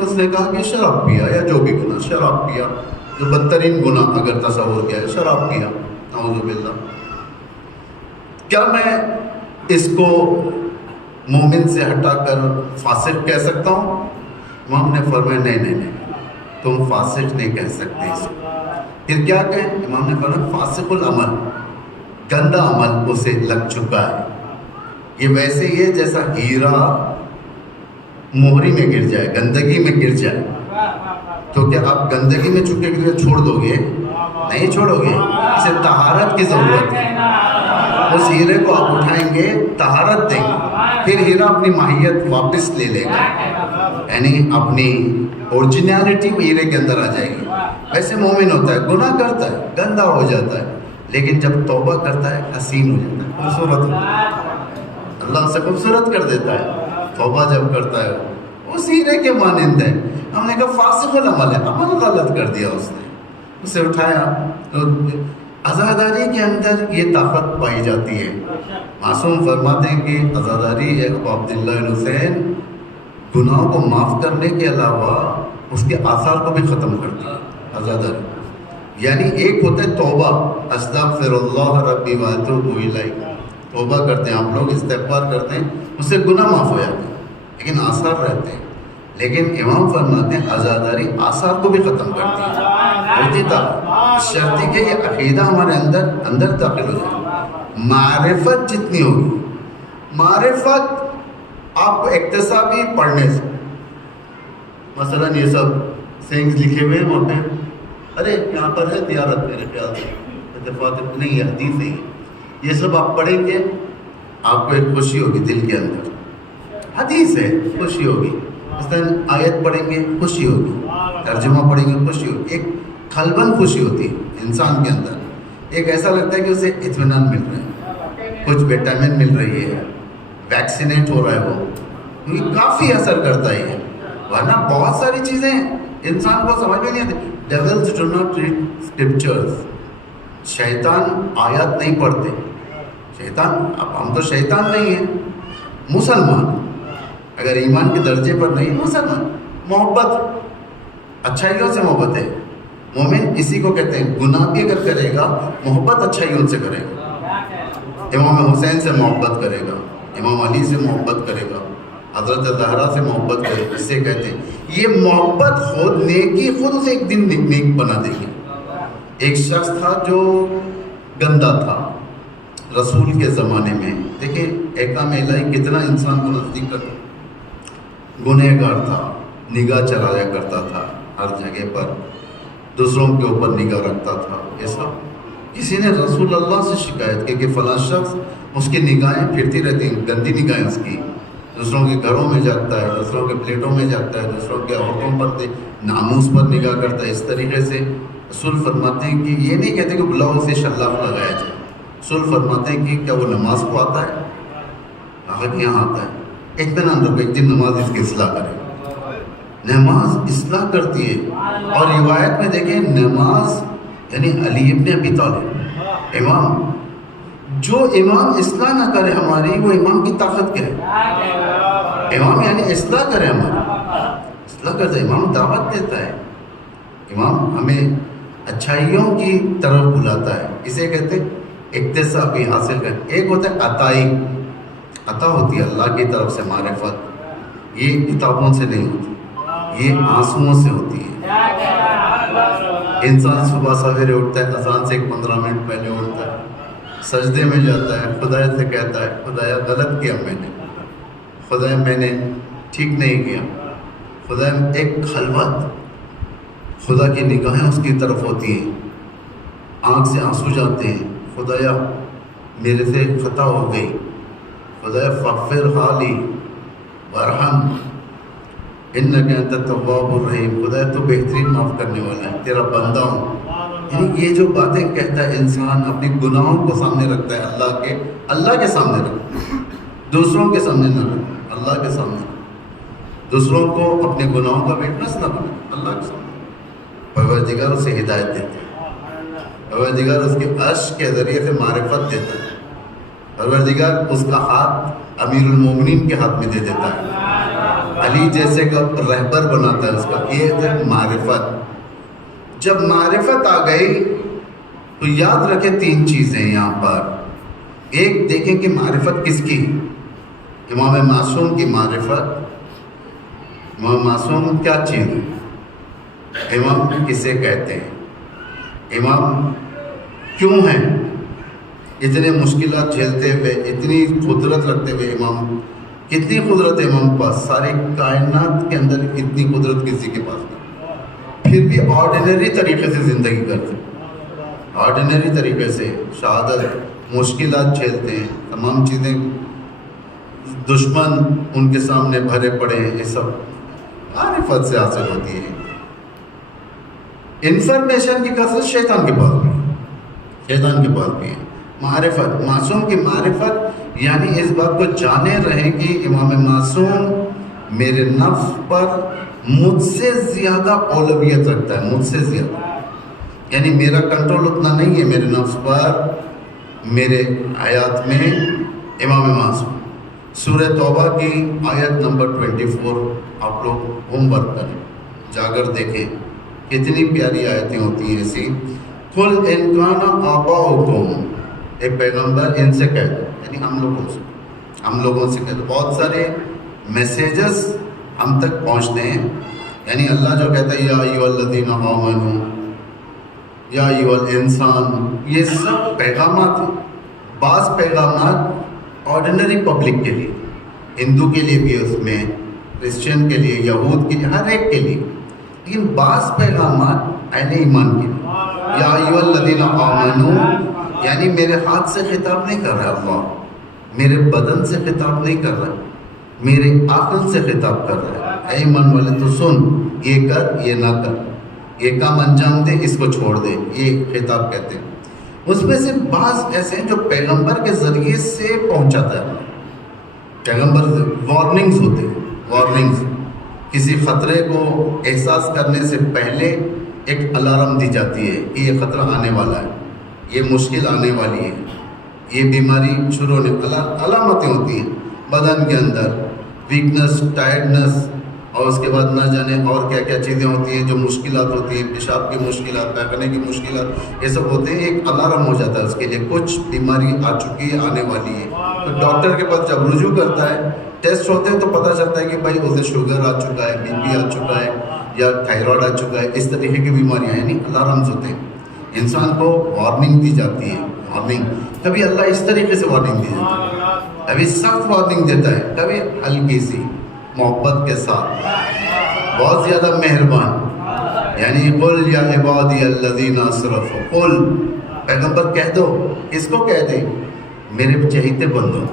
اس نے کہا کہ شراب پیا یا جو بھی گناہ، شراب پیا، جو بدترین گناہ اگر تصور کیا ہے، شراب پیا، اعوذ باللہ۔ کیا میں اس کو مومن سے ہٹا کر فاسق کہہ سکتا ہوں؟ امام نے فرمایا نہیں تم فاسق نہیں کہہ سکتے اس کو۔ پھر کیا کہیں؟ امام نے فرمایا فاسق العمل، گندا عمل اسے لگ چکا ہے۔ یہ ویسے ہی ہے جیسا ہیرا موہری میں گر جائے، گندگی میں گر جائے، تو کیا آپ گندگی میں چکے کے لیے چھوڑ دو گے؟ نہیں چھوڑو گے، اسے طہارت کی ضرورت ہے۔ اس ہیرے کو آپ اٹھائیں گے، طہارت دیں گے، پھر ہیرا اپنی ماہیت واپس لے لے گا، یعنی اپنی اوریجنلٹی ہیرے کے اندر آ جائے گی۔ ویسے مومن ہوتا ہے، گناہ کرتا ہے، گندا ہو جاتا ہے، لیکن جب توبہ کرتا ہے حسین ہو جاتا ہے، خوبصورت ہو جاتا ہے، اللہ سے خوبصورت کر دیتا ہے۔ توبہ جب کرتا ہے وہ ہیرے کے مانند ہے۔ ہم نے کہا فاسق العمل ہے، عمل غلط کر دیا اس نے، اسے اٹھایا۔ تو عزاداری کے اندر یہ طاقت پائی جاتی ہے۔ معصوم فرماتے ہیں کہ عزاداری ابو عبداللہ الحسین گناہوں کو معاف کرنے کے علاوہ اس کے آثار کو بھی ختم کرتی ہے۔ عزاداری یعنی ایک ہوتا ہے توبہ، استغفر اللہ ربی واتوب الیہ، توبہ کرتے ہیں آپ لوگ، استغفار کرتے ہیں، اس سے گناہ معاف ہو جاتے ہیں، لیکن آثار رہتے ہیں۔ لیکن امام فرماتے ہیں عزاداری آثار کو بھی ختم کرتی ہے، ہوتی طاقت، شرطی کہ یہ عقیدہ ہمارے اندر داخل ہو جائے۔ معرفت جتنی ہوگی، معرفت آپ کو اقتصابی پڑھنے سے، مثلا یہ سب سینگز لکھے ہوئے ہیں وہاں پہ، ارے یہاں پر ہے تیارت، میرے خیال سے اتفاق نہیں ہے، حدیث ہے یہ سب آپ پڑھیں گے آپ کو ایک خوشی ہوگی دل کے اندر، حدیث ہے، خوشی ہوگی۔ مثلا آیت پڑھیں گے خوشی ہوگی، ترجمہ پڑھیں گے خوشی ہوگی، ایک کھلبن خوشی ہوتی ہے انسان کے اندر، ایک ایسا لگتا ہے کہ اسے اطمینان مل رہا ہے، کچھ وٹامن مل رہی ہے، ویکسینیٹ ہو رہا ہے، وہ یہ کافی اثر کرتا ہے یہ۔ ورنہ بہت ساری چیزیں انسان کو سمجھ میں نہیں آتی۔ Devil's do not read scriptures, شیطان آیات نہیں پڑھتے، شیطان، اب ہم تو شیطان نہیں ہیں، مسلمان اگر ایمان کے درجے پر نہیں، مسلمان محبت اچھائیوں سے محبت ہے، مومن اسی کو کہتے ہیں۔ گناہ بھی اگر کرے گا محبت اچھائیوں سے کرے گا، امام حسین سے محبت کرے گا، امام علی سے محبت کرے گا، حضرت زہرا سے محبت کرے گا، اس سے کہتے ہیں یہ محبت خود نیکی خود اسے ایک دن نیک بنا دے گی۔ ایک شخص تھا جو گندا تھا رسول کے زمانے میں، دیکھیں احکام الہی کتنا انسان کو نزدیک کرتا، گنہگار تھا، نگاہ چلایا کرتا تھا ہر جگہ پر، دوسروں کے اوپر نگاہ رکھتا تھا۔ ایسا کسی نے رسول اللہ سے شکایت کی کہ فلاں شخص، اس کی نگاہیں پھرتی رہتی ہیں، گندی نگاہیں اس کی، دوسروں کے گھروں میں جاتا ہے، دوسروں کے پلیٹوں میں جاتا ہے، دوسروں کے عورتوں پر ناموس پر نگاہ کرتا ہے، اس طریقے سے۔ رسول فرماتے ہیں کہ یہ نہیں کہتے کہ بلاؤ اسے شلاف لگایا جائے، رسول فرماتے ہیں کہ کیا وہ نماز کو آتا ہے؟ کہا کہ یہاں آتا ہے، اطمینان رکھو، ایک دن نماز اس کی اصلاح کرے۔ نماز اصلاح کرتی ہے، اور روایت میں دیکھیں نماز یعنی علی ابن ابی طالب امام، جو امام اصلاح نہ کرے ہماری، وہ امام کی طاقت کیا ہے؟ امام یعنی اصلاح کرے ہماری، اصلاح کرتا ہے، امام دعوت دیتا ہے، امام ہمیں اچھائیوں کی طرف بلاتا ہے، اسے کہتے ہیں اکتسابی حاصل کر۔ ایک ہوتا ہے عطائی، عطا ہوتی ہے اللہ کی طرف سے معرفت، یہ کتابوں سے نہیں ہوتی، یہ آنسوؤں سے ہوتی ہے۔ انسان صبح سویرے اٹھتا ہے، اذان سے 15 منٹ پہلے اٹھتا ہے، سجدے میں جاتا ہے، خدا سے کہتا ہے خدایا غلط کیا میں نے، خدا میں نے ٹھیک نہیں کیا، خدا ایک خلوت، خدا کی نگاہیں اس کی طرف ہوتی ہیں، آنکھ سے آنسو جاتے ہیں، خدایا میرے سے خطا ہو گئی، خدایا فغفر حالی ورحم انک انت التواب الرحیم، خدایا تو بہترین معاف کرنے والا ہے، تیرا بندہ ہوں۔ یعنی یہ جو باتیں کہتا ہے انسان اپنی گناہوں کو سامنے رکھتا ہے، اللہ کے سامنے رکھتا ہے، دوسروں کے سامنے نہ رکھتا، اللہ کے سامنے، دوسروں کو اپنے گناہوں کا وٹنس نہ بنے، اللہ کے سامنے۔ پروردگار اسے ہدایت دیتا ہے، پروردگار اس کے عشق کے ذریعے سے معرفت دیتا ہے، پروردگار اس کا ہاتھ امیر المومنین کے ہاتھ میں دے دیتا ہے، علی جیسے کا رہبر بناتا ہے اس کا، یہ ہے معرفت۔ جب معرفت آ گئی تو یاد رکھیں 3 چیزیں یہاں پر۔ ایک دیکھیں کہ معرفت کس کی، امام معصوم کی معرفت۔ امام معصوم کیا چیز ہے؟ امام کسے کہتے ہیں؟ امام کیوں ہیں؟ اتنے مشکلات جھیلتے ہوئے، اتنی قدرت رکھتے ہوئے امام، کتنی قدرت ہے امام پاس، سارے کائنات کے اندر اتنی قدرت کسی کے پاس نہیں، پھر بھی آرڈینری طریقے سے زندگی کرتے ہیں، آرڈینری طریقے سے شہادت، مشکلات جھیلتے ہیں، تمام چیزیں، دشمن ان کے سامنے بھرے پڑے ہیں، یہ سب معرفت سے حاصل ہوتی ہے۔ انفارمیشن کی کثرت شیطان کے پاس بھی، شیطان کے پاس بھی ہے۔ معرفت، معصوم کی معرفت یعنی اس بات کو جانے رہیں کہ امام معصوم میرے نفس پر مجھ سے زیادہ اولویت رکھتا ہے، مجھ سے زیادہ، یعنی میرا کنٹرول اتنا نہیں ہے میرے نفس پر، میرے آیات میں امام معصوم۔ سورہ توبہ کی آیت نمبر 24 آپ لوگ ہوم ورک کریں، جا کر دیکھیں، کتنی پیاری آیتیں ہوتی ہیں ایسی۔ قُلْ إِنْ كَانَ آبَاؤُكُمْ، اے پیغمبر ان سے کہہ دو، یعنی ہم لوگوں سے کہہ دو۔ بہت سارے میسیجز ہم تک پہنچتے ہیں، یعنی اللہ جو کہتا ہے یا ایھا الذین آمنوا، یا ایھا الانسان، یہ سب پیغامات ہیں۔ بعض پیغامات آرڈینری پبلک کے لیے، ہندو کے لیے بھی اس میں، کرسچن کے لیے، یہود کے لیے، ہر ایک کے لیے، لیکن بعض پیغامات اہل ایمان کے لیے۔ یا ایھا الذین آمنوا یعنی میرے ہاتھ سے خطاب نہیں کر رہا اللہ، میرے بدن سے خطاب نہیں کر رہا، میرے عقل سے خطاب کر رہا ہے۔ اے ایمان والے تو سن، یہ کر، یہ نہ کر، یہ کام انجام دے، اس کو چھوڑ دے، یہ خطاب کہتے ہیں۔ اس میں سے بعض ایسے ہیں جو پیغمبر کے ذریعے سے پہنچاتا ہے، پیغمبر سے وارننگز ہوتے ہیں، وارننگز، کسی خطرے کو احساس کرنے سے پہلے ایک الارم دی جاتی ہے کہ یہ خطرہ آنے والا ہے، یہ مشکل آنے والی ہے، یہ بیماری شروع ہونے، علامتیں ہوتی ہیں بدن کے اندر، ویکنس، ٹائرڈنس، اور اس کے بعد نہ جانے اور کیا کیا چیزیں ہوتی ہیں جو مشکلات ہوتی ہیں، پیشاب کی مشکلات، پیخانے کی مشکلات، یہ سب ہوتے ہیں۔ ایک الارم ہو جاتا ہے اس کے لیے، کچھ بیماری آ چکی ہے، آنے والی ہے۔ تو ڈاکٹر کے پاس جب رجوع کرتا ہے، ٹیسٹ ہوتے ہیں تو پتہ چلتا ہے کہ بھائی اسے شوگر آ چکا ہے، بی پی آ چکا ہے، یا تھائرائڈ آ چکا ہے، اس طریقے کی بیماریاں، یعنی الارمز ہوتے ہیں۔ انسان کو وارننگ دی جاتی ہے، وارننگ، کبھی اللہ اس طریقے سے وارننگ دی جاتی ہے، کبھی سخت وارننگ دیتا ہے، کبھی ہلکی سی محبت کے ساتھ، بہت زیادہ مہربان، یعنی قل یا عبادی الذین اسرفوا، قل پیغمبر کہہ دو، اس کو کہہ دیں میرے چہیتے بندوں،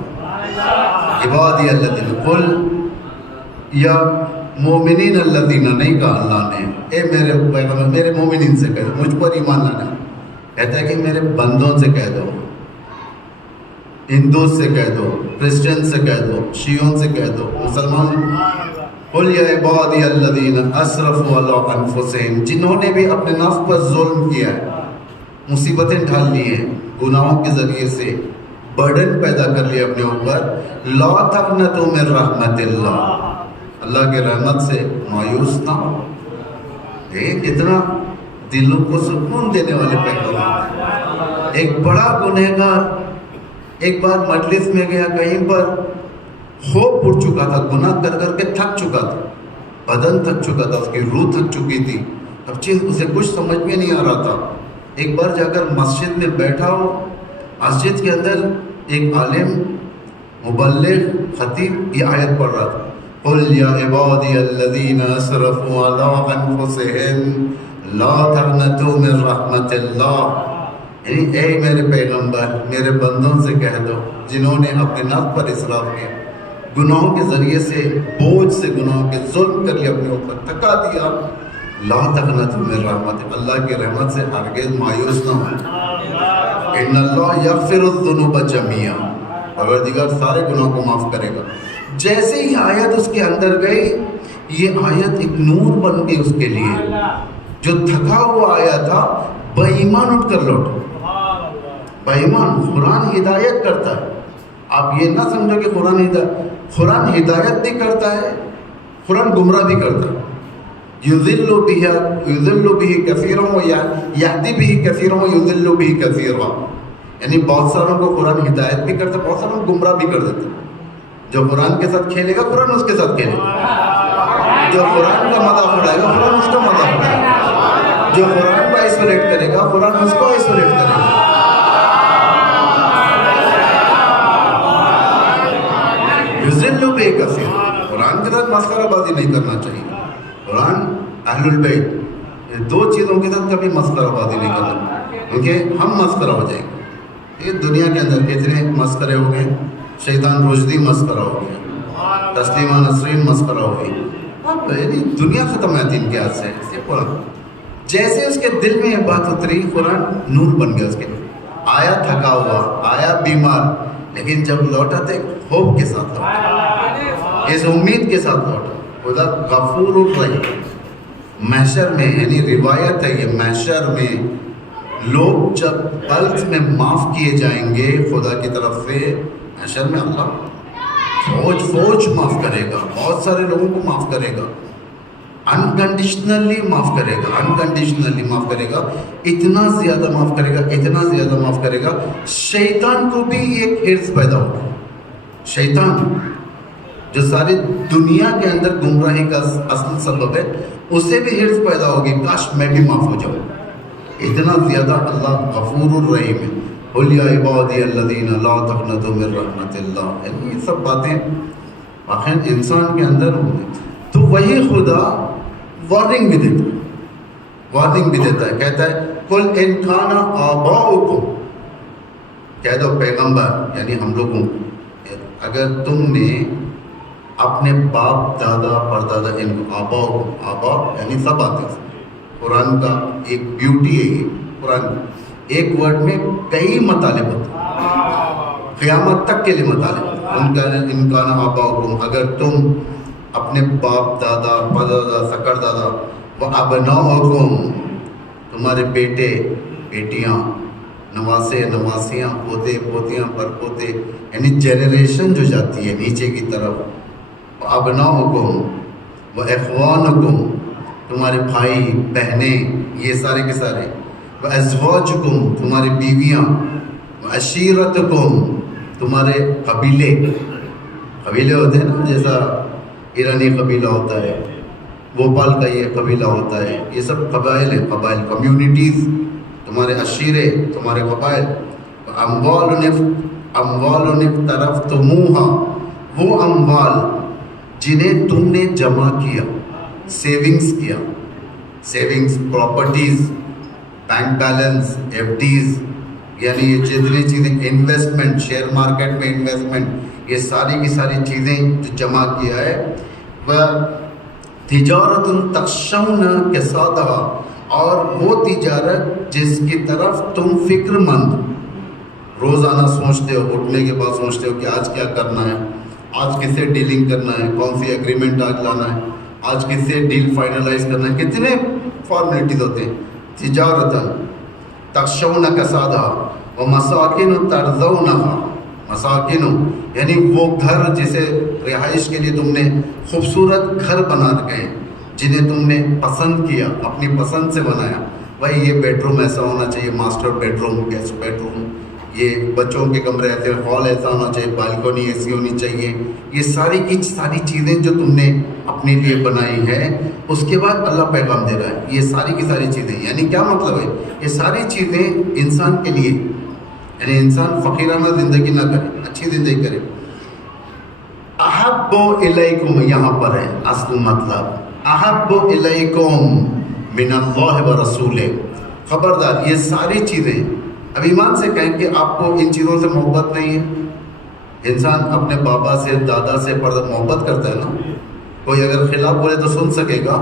عبادی الذین، قل یا مومنین الذین، نہیں کہا اللہ نے، اے میرے پیغمبر میرے مومنین سے کہہ دو، مجھ پر ایمان لانا، کہتا ہے کہ میرے بندوں سے کہہ دو، ہندو سے کہہ دو، کرسچن سے کہہ دو، شیعوں سے کہہ دو، مسلمان، قل یا عبادی الذین اسرفوا علی انفسہم، جنہوں نے بھی اپنے نفس پر ظلم کیا ہے، مصیبتیں ڈھال لی ہیں گناہوں کے ذریعے سے، برڈن پیدا کر لیا اپنے اوپر، لا تقنطوا من رحمت اللہ، اللہ کے رحمت سے مایوس نہ ہو۔ اتنا دلوں کو سکون دینے والے پیغمبر۔ ایک بڑا گنہگار ایک بار مجلس میں گیا، کہیں پر خوف اٹھ چکا تھا، گناہ کر کر کے تھک چکا تھا، بدن تھک چکا تھا، اس کی روح تھک چکی تھی، اب چیز اسے کچھ سمجھ میں نہیں آ رہا تھا۔ ایک بار جا کر مسجد میں بیٹھا ہو، مسجد کے اندر ایک عالم، مبلغ، خطیب یہ آیت پڑھ رہا تھا، قل یا عبادی الذین اسرفوا علی انفسہم لا تقنطوا من رحمت اللہ، یعنی اے میرے پیغمبر میرے بندوں سے کہہ دو جنہوں نے اپنے نفس پر اسراف کیا، گناہوں کے ذریعے سے بوجھ سے گناہوں کے ظلم کر لیا، اپنے اوپر تھکا دیا، لا تقنطوا من رحمت، اللہ کی رحمت سے ہرگز مایوس نہ ہو، ان اللہ یغفر الذنوب جميعا، پروردگار سارے گناہوں کو معاف کرے گا۔ جیسے ہی آیت اس کے اندر گئی، یہ آیت ایک نور بن گئی اس کے لیے، جو تھکا ہوا آیا تھا بے ایمان اٹھ کر لوٹا۔ بے ایمان، قرآن ہدایت کرتا ہے، آپ یہ نہ سمجھو کہ قرآن ہدایت بھی کرتا ہے، قرآن گمراہ بھی کرتا ہے۔ یضل به کثیرا ویہدی به کثیرا ویضل به کثیرا، یعنی بہت ساروں کو قرآن ہدایت بھی کرتا ہے، بہت ساروں کو گمراہ بھی کر دیتا ہے۔ جو قرآن کے ساتھ کھیلے گا قرآن اس کے ساتھ کھیلے گا، جو قرآن کا مذاق اڑائے گا قرآن اس کا مذاق اڑائے گا، جو قرآن کو آئسولیٹ کرے گا قرآن اس کو آئسولیٹ کرے گا۔ یضل به کثیرا، قرآن کے ساتھ مسخرہ بازی نہیں کرنا چاہیے۔ قرآن اہل البیت، یہ دو چیزوں کے ساتھ کبھی مسخرہ بازی نہیں کرنا، کیونکہ ہم مسخرہ ہو جائیں گے۔ یہ دنیا کے اندر کتنے مسخرے ہو گئے، شیطان رشدی مسخرہ ہو گیا، تسلیمہ نسرین مسخرہ ہو گئی، اب یعنی دنیا ختم ہے ان کے ہاتھ سے۔ اس قرآن جیسے اس کے دل میں یہ بات اتری، قرآن نور بن گیا اس کے لیے، آیا تھکا ہوا، آیا بیمار، لیکن جب لوٹا تو ایک خوف کے ساتھ لوٹا، اس امید کے ساتھ لوٹا، خدا غفور الرحیم۔ محشر میں، یعنی روایت ہے یہ، محشر میں لوگ جب قلب میں معاف کیے جائیں گے خدا کی طرف سے، محشر میں اللہ فوج معاف کرے گا، بہت سارے لوگوں کو معاف کرے گا، انکنڈیشنلی معاف کرے گا، انکنڈیشنلی معاف کرے گا، اتنا زیادہ معاف کرے گا، اتنا زیادہ معاف کرے گا، شیطان کو بھی ایک حرص پیدا ہوگا۔ شیطان جو ساری دنیا کے اندر گمراہی کا اصل سبب ہے، اسے بھی حرص پیدا ہوگی، کاش میں بھی معاف ہو جاؤں، اتنا زیادہ اللہ غفور الرحیم ہے۔ قل یا عبادی الذین لا تقنطوا من رحمت اللہ، یعنی یہ سب باتیں آخر انسان کے اندر ہوتی، تو وہی خدا وارننگ بھی دیتا ہے، وارننگ بھی دیتا ہے، کہتا ہے قل ان کان آباؤکم، کہہ دو پیغمبر یعنی ہم لوگوں، اگر تم نے اپنے باپ دادا پردادا، ان آبا یعنی سب آتے ہیں، قرآن کا ایک بیوٹی ہے یہ، قرآن ایک ورڈ میں کئی مطالب ہوتے ہیں، قیامت تک کے لیے مطالب ہوتے ہیں۔ ان کا نام آباؤکم، اگر تم اپنے باپ دادا پردادا سکر دادا، وہ ابناؤکم، تمہارے بیٹے بیٹیاں، نواسے نواسیاں، پوتے پوتیاں پر پوتے، یعنی جنریشن جو جاتی ہے نیچے کی طرف، ابناؤکم و اخوانکم، تمہارے بھائی بہنیں، یہ سارے کے سارے، و ازواجکم، تمہاری بیویاں، و عشیرتکم، تمہارے قبیلے ہوتے ہیں نا، جیسا ایرانی قبیلہ ہوتا ہے، بھوپال کا یہ قبیلہ ہوتا ہے، یہ سب قبائل ہیں، قبائل کمیونٹیز، تمہارے عشیرے، تمہارے قبائل، اموال اقترفتموہا، وہ اموال جنہیں تم نے جمع کیا، سیونگز کیا، savings, properties, bank balance, FDs, یعنی یہ جتنی چیزیں، انویسٹمنٹ، شیئر مارکیٹ میں انویسٹمنٹ، یہ ساری کی ساری چیزیں جو جمع کیا ہے، وہ تجارت تخشون کسادہا، اور وہ تجارت جس کی طرف تم فکر مند روزانہ سوچتے ہو، اٹھنے کے بعد سوچتے ہو کہ آج کیا کرنا ہے، آج کس سے ڈیلنگ کرنا ہے، کون سی ایگریمنٹ آج لانا ہے، آج کس سے ڈیل فائنلائز کرنا ہے، کتنے فارمیلٹیز ہوتے ہیں۔ تجارت تخشون کسادہا و مساکن ترضونہا، مساکن یعنی وہ گھر جسے رہائش کے لیے تم نے خوبصورت گھر بنا گئے، جنہیں تم نے پسند کیا، اپنی پسند سے بنایا، بھائی یہ بیڈ روم ایسا ہونا چاہیے، master bed room, guest bed room, یہ بچوں کے کمرے ایسے، ہال ایسا ہونا چاہیے، بالکنی ایسی ہونی چاہیے، یہ ساری کی ساری چیزیں جو تم نے اپنے لیے بنائی ہے، اس کے بعد اللہ پیغام دے رہا ہے، یہ ساری کی ساری چیزیں، یعنی کیا مطلب ہے، یہ ساری چیزیں انسان کے لیے، یعنی انسان فقیرانہ زندگی نہ کرے، اچھی زندگی کرے۔ احب الیکم، یہاں پر ہے اصل مطلب، احب الیکم من اللہ و رسولہ، خبردار یہ ساری چیزیں اب ایمان سے کہیں کہ آپ کو ان چیزوں سے محبت نہیں ہے. انسان اپنے بابا سے دادا سے محبت کرتا ہے نا. کوئی اگر خلاف بولے تو سن سکے گا.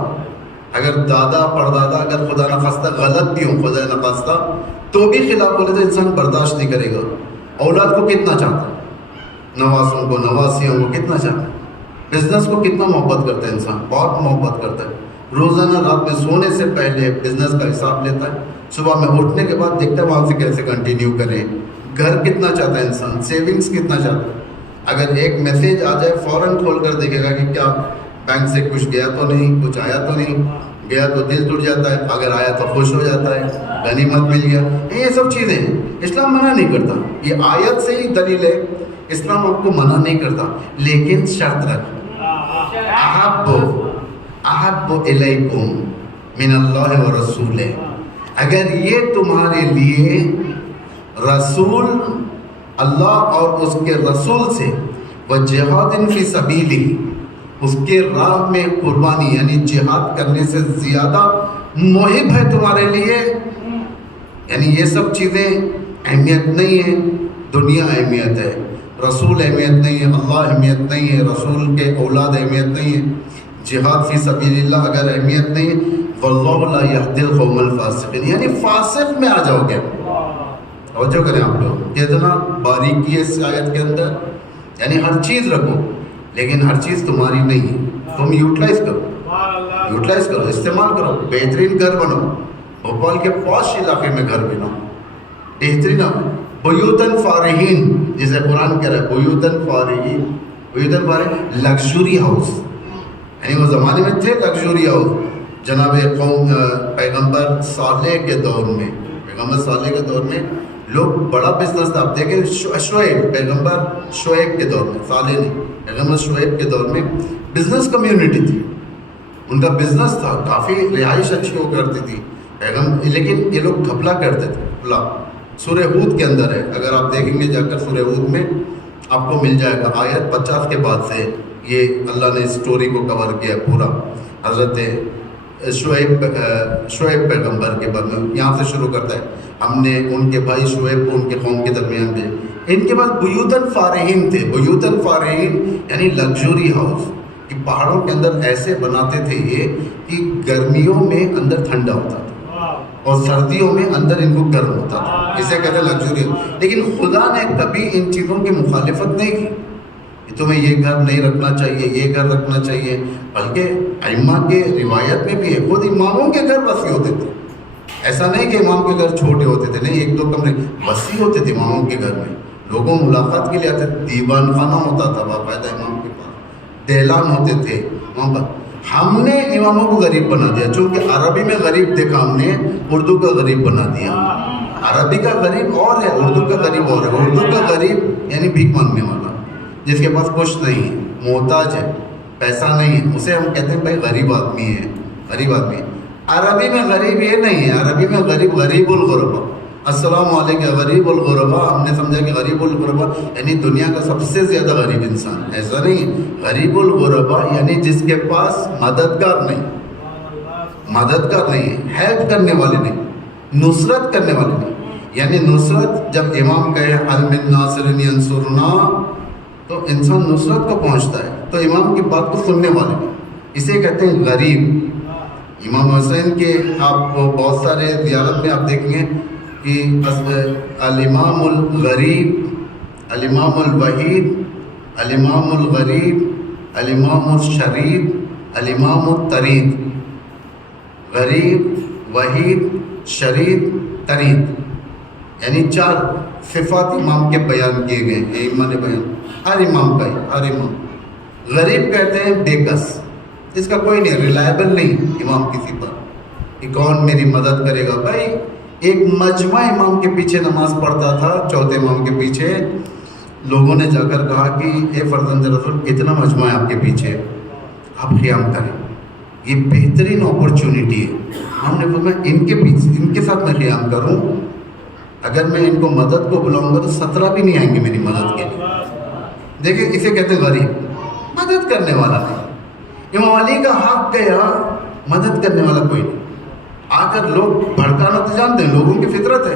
اگر دادا پردادا اگر خدا نخواستہ غلط بھی ہوں خدا نخواستہ تو بھی خلاف بولے تو انسان برداشت نہیں کرے گا. اولاد کو کتنا چاہتا ہے, نواسوں کو نواسیوں کو کتنا چاہتا ہے. بزنس کو کتنا محبت کرتا ہے انسان, بہت محبت کرتا ہے. روزانہ رات میں سونے سے پہلے بزنس کا حساب لیتا ہے, صبح میں اٹھنے کے بعد دیکھتا ہے وہاں سے کیسے کنٹینیو کریں. گھر کتنا چاہتا ہے انسان, سیونگز کتنا چاہتا ہے. اگر ایک میسیج آ جائے فوراً کھول کر دیکھے گا کہ کیا بینک سے کچھ گیا تو نہیں, کچھ آیا تو نہیں. گیا تو دل ٹوٹ جاتا ہے, اگر آیا تو خوش ہو جاتا ہے, غنیمت مل گیا. یہ سب چیزیں اسلام منع نہیں کرتا. یہ آیت سے ہی دلیل ہے, اسلام آپ کو منع نہیں کرتا. لیکن شرط رکھ, احب الیکم من اللہ و رسولہ. اگر یہ تمہارے لیے رسول اللہ اور اس کے رسول سے وجہاد فی سبیلہ, اس کے راہ میں قربانی یعنی جہاد کرنے سے زیادہ محب ہے تمہارے لیے, یعنی یہ سب چیزیں اہمیت نہیں ہے. دنیا اہمیت ہے, رسول اہمیت نہیں ہے, اللہ اہمیت نہیں ہے, رسول کے اولاد اہمیت نہیں ہے. جہاد فی سبیل اللہ اگر اہمیت نہیں ہے, واللہ لا یہدی القوم الفاسقین, یعنی فاسق میں آ جاؤ گے. توجہ کریں آپ لوگ, کتنا باریکی ہے اس آیت کے اندر. یعنی ہر چیز رکھو لیکن ہر چیز تمہاری نہیں ہے, تم یوٹیلائز کرو, استعمال کرو. بہترین گھر بنو, بھوپال کے پوش علاقے میں گھر بنو, بہترین. بیوتن فارحین جسے قرآن کہہ رہا ہے, بیوتن فارحین لگژوری ہاؤس. یعنی وہ زمانے میں تھے لگژوری ہاؤس. جناب پیغمبر صالح کے دور میں لوگ بڑا بزنس تھا. آپ دیکھیں شعیب, پیغمبر شعیب کے دور میں, صالح نہیں, پیغمبر شعیب کے دور میں بزنس کمیونٹی تھی. ان کا بزنس تھا, کافی رہائش اچھی ہو کرتی تھی پیغمبر, لیکن یہ لوگ گھپلا کرتے تھے. سورہ ہود کے اندر ہے, اگر آپ دیکھیں گے جا کر سورہ ہود میں آپ کو مل جائے گا. آیت 50 کے بعد سے یہ اللہ نے اسٹوری کو کور کیا پورا. حضرت شعیب پیغمبر کے بارے میں یہاں سے شروع کرتا ہے. ہم نے ان کے بھائی شعیب کو ان کے قوم کے درمیان بھیجا. ان کے پاس بیوتن فارحین تھے. بیوتن فارحین یعنی لگژوری ہاؤس, کہ پہاڑوں کے اندر ایسے بناتے تھے یہ کہ گرمیوں میں اندر ٹھنڈا ہوتا تھا اور سردیوں میں اندر ان کو گرم ہوتا تھا. اسے کہتے ہیں لگژوری. لیکن خدا نے کبھی ان چیزوں کی مخالفت نہیں کی کہ تمہیں یہ گھر نہیں رکھنا چاہیے, یہ گھر رکھنا چاہیے. بلکہ ائمہ کے روایت میں بھی ہے, خود اماموں کے گھر وسیع ہوتے تھے. ایسا نہیں کہ امام کے گھر چھوٹے ہوتے تھے, نہیں, ایک دو کمرے وسیع ہوتے تھے اماموں کے گھر میں. لوگوں ملاقات کے لیے آتے تھے, دیوان خانہ ہوتا تھا باقاعدہ امام کے پاس, دہلان ہوتے تھے وہاں پر. ہم نے اماموں کو غریب بنا دیا, چونکہ عربی میں غریب دیکھا ہم نے, اردو کا غریب بنا دیا. عربی کا غریب اور ہے, اردو کا غریب اور ہے. اردو کا غریب یعنی بھیک مانگنے والا, جس کے پاس کچھ نہیں ہے, محتاج ہے, پیسہ نہیں ہے, اسے ہم کہتے ہیں بھائی غریب آدمی ہے, غریب آدمی ہے. عربی میں غریب یہ نہیں ہے, عربی میں غریب الغربا. السلام علیکم غریب الغربا, ہم نے سمجھا کہ غریب الغربا یعنی دنیا کا سب سے زیادہ غریب انسان. ایسا نہیں, غریب الغربا یعنی جس کے پاس مددگار نہیں ہے, ہیلپ کرنے والے نہیں, نصرت کرنے والے نہیں. یعنی نصرت جب امام کہے حل من ناصر ینصرنا تو انسان نصرت کو پہنچتا ہے, تو امام کی بات کو سننے والے نہیں, اسے کہتے ہیں غریب. امام حسین کے آپ کو بہت سارے زیارت میں آپ دیکھیں گے کہ الامام الغریب, الامام الوحید, الامام الغریب, الامام الشریف, الامام الطرید. غریب, وحید, شریف, طرید, یعنی 4 صفات امام کے بیان کیے گئے ہیں. امام نے بیان ہر امام کا ہی, ہر امام. غریب کہتے ہیں بے کس, اس کا کوئی نہیں, ریلائبل نہیں امام کسی پر کہ کون میری مدد کرے گا. بھائی ایک مجمع امام کے پیچھے نماز پڑھتا تھا, چوتھے امام کے پیچھے. لوگوں نے جا کر کہا کہ اے فرزند رسول, اتنا مجمع ہے آپ کے پیچھے, آپ قیام کریں, یہ بہترین اپرچونٹی ہے. ہم نے بولا ان کے پیچھے, ان کے ساتھ میں قیام کروں, اگر میں ان کو مدد کو بلاؤں گا تو 17 بھی نہیں آئیں گے میری مدد کے لیے. دیکھیں اسے کہتے ہیں غریب, مدد کرنے والا نہیں. امام علی کا حق گیا, مدد کرنے والا کوئی نہیں. آ کر لوگ بھڑکانا تو جانتے ہیں, لوگوں کی فطرت ہے,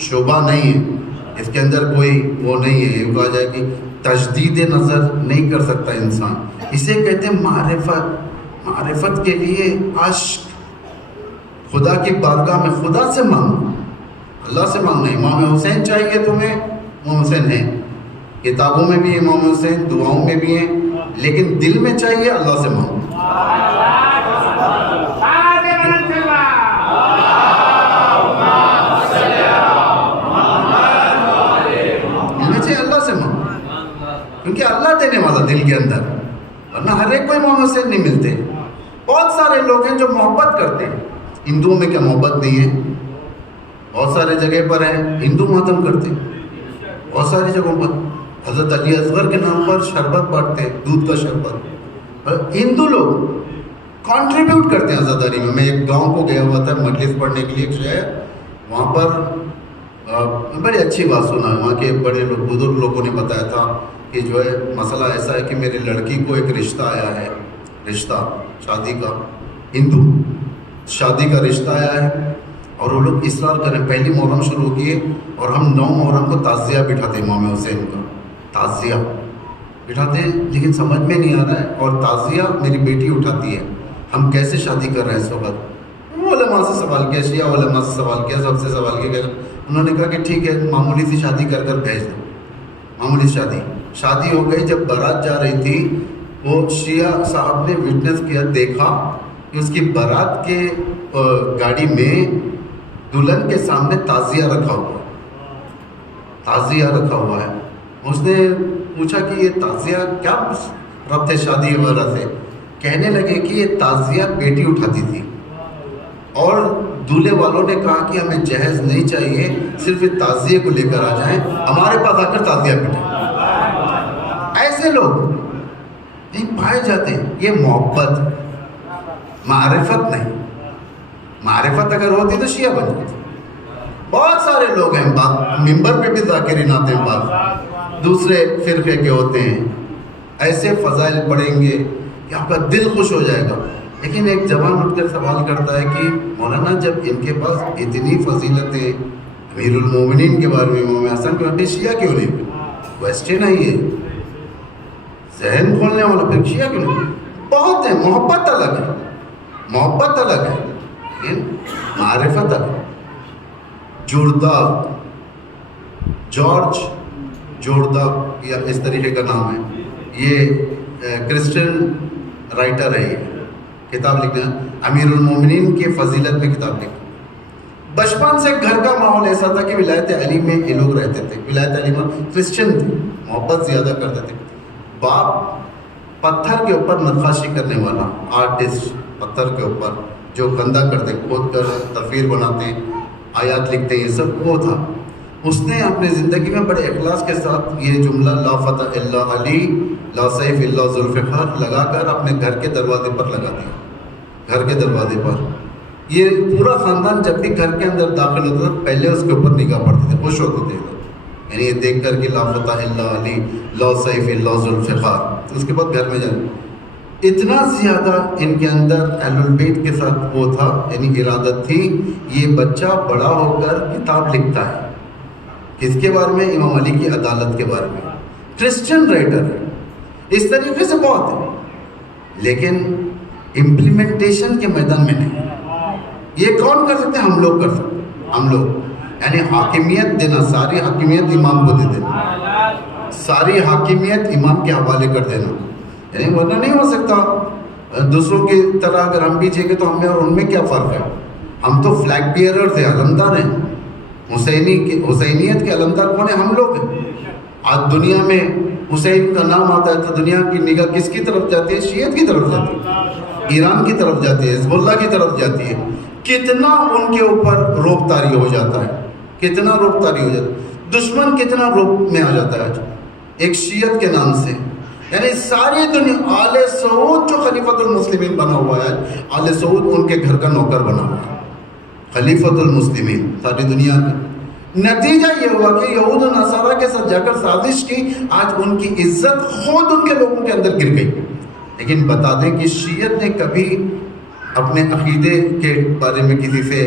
شبہ نہیں ہے، اس کے اندر کوئی وہ نہیں ہے، یہ کہا جائے کہ تجدید نظر نہیں کر سکتا انسان، اسے کہتے ہیں معرفت۔ معرفت کے لیے عشق، خدا کی بارگاہ میں خدا سے مانگو، اللہ سے مانگنا۔ امام حسین چاہیے تمہیں، امام حسین ہیں، کتابوں میں بھی امام حسین، دعاؤں میں بھی ہیں، لیکن دل میں چاہیے اللہ سے مانگو۔ دل میں چاہیے اللہ سے مانگو، کیونکہ اللہ دینے والا دل کے اندر، ورنہ ہر ایک کو امام حسین نہیں ملتے۔ بہت سارے لوگ ہیں جو محبت کرتے ہیں، ہندوؤں میں کیا محبت نہیں ہے؟ بہت سارے جگہ پر ہیں ہندو ماتم کرتے ہیں، بہت ساری جگہوں پر حضرت علی اصغر کے نام پر شربت بانٹتے ہیں، دودھ کا شربت۔ اور ہندو لوگ کنٹریبیوٹ کرتے ہیں عزاداری میں۔ میں ایک گاؤں کو گیا ہوا تھا مجلس پڑھنے کے لیے، ایک شہر، وہاں پر بڑی اچھی بات سنا، وہاں کے بڑے لوگ بزرگ لوگوں نے بتایا تھا کہ جو ہے مسئلہ ایسا ہے کہ میری لڑکی کو ایک رشتہ آیا ہے، رشتہ شادی کا، ہندو شادی کا رشتہ آیا ہے، اور وہ لوگ اصرار کریں، پہلی محرم شروع کیے اور ہم 9 محرم کو تعزیہ بٹھاتے امام حسین کا، تعزیہ بٹھاتے ہیں، لیکن سمجھ میں نہیں آ رہا ہے، اور تعزیہ میری بیٹی اٹھاتی ہے، ہم کیسے شادی کر رہے ہیں اس وقت؟ علماء سے سوال کیا، شیعہ علماء سے سوال کیا، سب سے سوال کیا، انہوں نے کہا کہ ٹھیک ہے معمولی سی شادی کر کر بھیج دو، معمولی شادی ہو گئی۔ جب بارات جا رہی تھی، وہ شیعہ صاحب نے وٹنس کیا، دیکھا کہ اس کی بارات کے گاڑی میں دلہن کے سامنے تعزیہ رکھا ہوا ہے۔ اس نے پوچھا کہ یہ تعزیہ کیا ربط ہے شادی وغیرہ سے؟ کہنے لگے کہ یہ تعزیہ بیٹی اٹھاتی تھی، اور دولہے والوں نے کہا کہ ہمیں جہیز نہیں چاہیے، صرف یہ تعزیے کو لے کر آ جائیں، ہمارے پاس آ کر تعزیہ بیٹھے۔ ایسے لوگ نہیں پائے جاتے ہیں۔ یہ محبت، معرفت نہیں۔ معرفت اگر ہوتی تو شیعہ بن جاتے۔ بہت سارے لوگ ہیں، ممبر پہ بھی ذاکرین آتے ہیں، بعض دوسرے فرقے کے ہوتے ہیں، ایسے فضائل پڑھیں گے کہ آپ کا دل خوش ہو جائے گا۔ لیکن ایک جوان اٹھ کر سوال کرتا ہے کہ مولانا جب ان کے پاس اتنی فضیلتیں، امیر المومنین کے بارے میں، امام حسن کے بارے میں، شیعہ کیوں نہیں؟ کویسچن ہے یہ، ذہن کھولنے والا، پھر شیعہ کیوں نہیں؟ بہت ہے، محبت الگ ہے، محبت الگ ہے، لیکن معرفت الگ۔ جارج جورداغ یا اس طریقے کا نام ہے، یہ کرسچن رائٹر ہے، یہ کتاب لکھنا، امیر المومنین کی فضیلت میں کتاب لکھی۔ بچپن سے گھر کا ماحول ایسا تھا کہ ولایت علی میں یہ لوگ رہتے تھے، ولایت علی میں کرسچن تھے، محبت زیادہ کرتے تھے۔ باپ پتھر کے اوپر نقاشی کرنے والا آرٹسٹ، پتھر کے اوپر جو گندا کرتے، کھود کر تصویر بناتے ہیں، آیات لکھتے ہیں، یہ سب وہ تھا۔ اس نے اپنے زندگی میں بڑے اخلاص کے ساتھ یہ جملہ لا فتح الا علی لا سیف الا ذوالفقار لگا کر اپنے گھر کے دروازے پر لگا دیا، گھر کے دروازے پر۔ یہ پورا خاندان جب بھی گھر کے اندر داخل ہوتا تھا پہلے اس کے اوپر نگاہ پڑتے تھے، خوش ہوتے تھے لوگ، یعنی یہ دیکھ کر کہ لا فتح الا علی لا سیف الا ذوالفقار، اس کے بعد گھر میں جانا۔ اتنا زیادہ ان کے اندر اہل البیت کے ساتھ وہ تھا، یعنی ارادت تھی یہ بچہ بڑا ہو کر کتاب لکھتا ہے، کس کے بارے میں؟ امام علی کی عدالت کے بارے میں۔ کرسچن رائٹر ہے، اس طریقے سے بہت ہے، لیکن امپلیمنٹیشن کے میدان میں نہیں۔ یہ کون کر سکتے ہیں؟ ہم لوگ کر سکتے ہیں، ہم لوگ، یعنی حاکمیت دینا، ساری حاکمیت امام کو دے دینا، ساری حاکمیت امام کے حوالے کر دینا، یعنی ورنہ نہیں ہو سکتا۔ دوسروں کی طرح اگر ہم بھی جیے گے تو ہمیں اور ان میں کیا فرق ہے؟ ہم تو فلیگ بیئررز ہیں، علمدار ہیں، حسینیت کے علمدار کون ہیں؟ ہم لوگ ہیں۔ آج دنیا میں حسین کا نام آتا ہے تو دنیا کی نگاہ کس کی طرف جاتی ہے؟ شیعت کی طرف جاتی ہے، ایران کی طرف جاتی ہے، حزب اللہ کی طرف جاتی ہے۔ کتنا ان کے اوپر روب طاری ہو جاتا ہے، کتنا روب طاری ہو جاتا ہے، دشمن کتنا روب میں آ جاتا ہے آج ایک شیعت کے نام سے۔ یعنی ساری دنیا، آل سعود جو خلیفۃ المسلمین بنا ہوا ہے، آل سعود ان کے گھر کا نوکر بنا ہوا ہے، خلیفۃ المسلمین ساری دنیا کا۔ نتیجہ یہ ہوا کہ یہود و نصارہ کے ساتھ جا کر سازش کی، آج ان کی عزت خود ان کے لوگوں کے اندر گر گئی۔ لیکن بتا دیں کہ شیعت نے کبھی اپنے عقیدے کے بارے میں کسی سے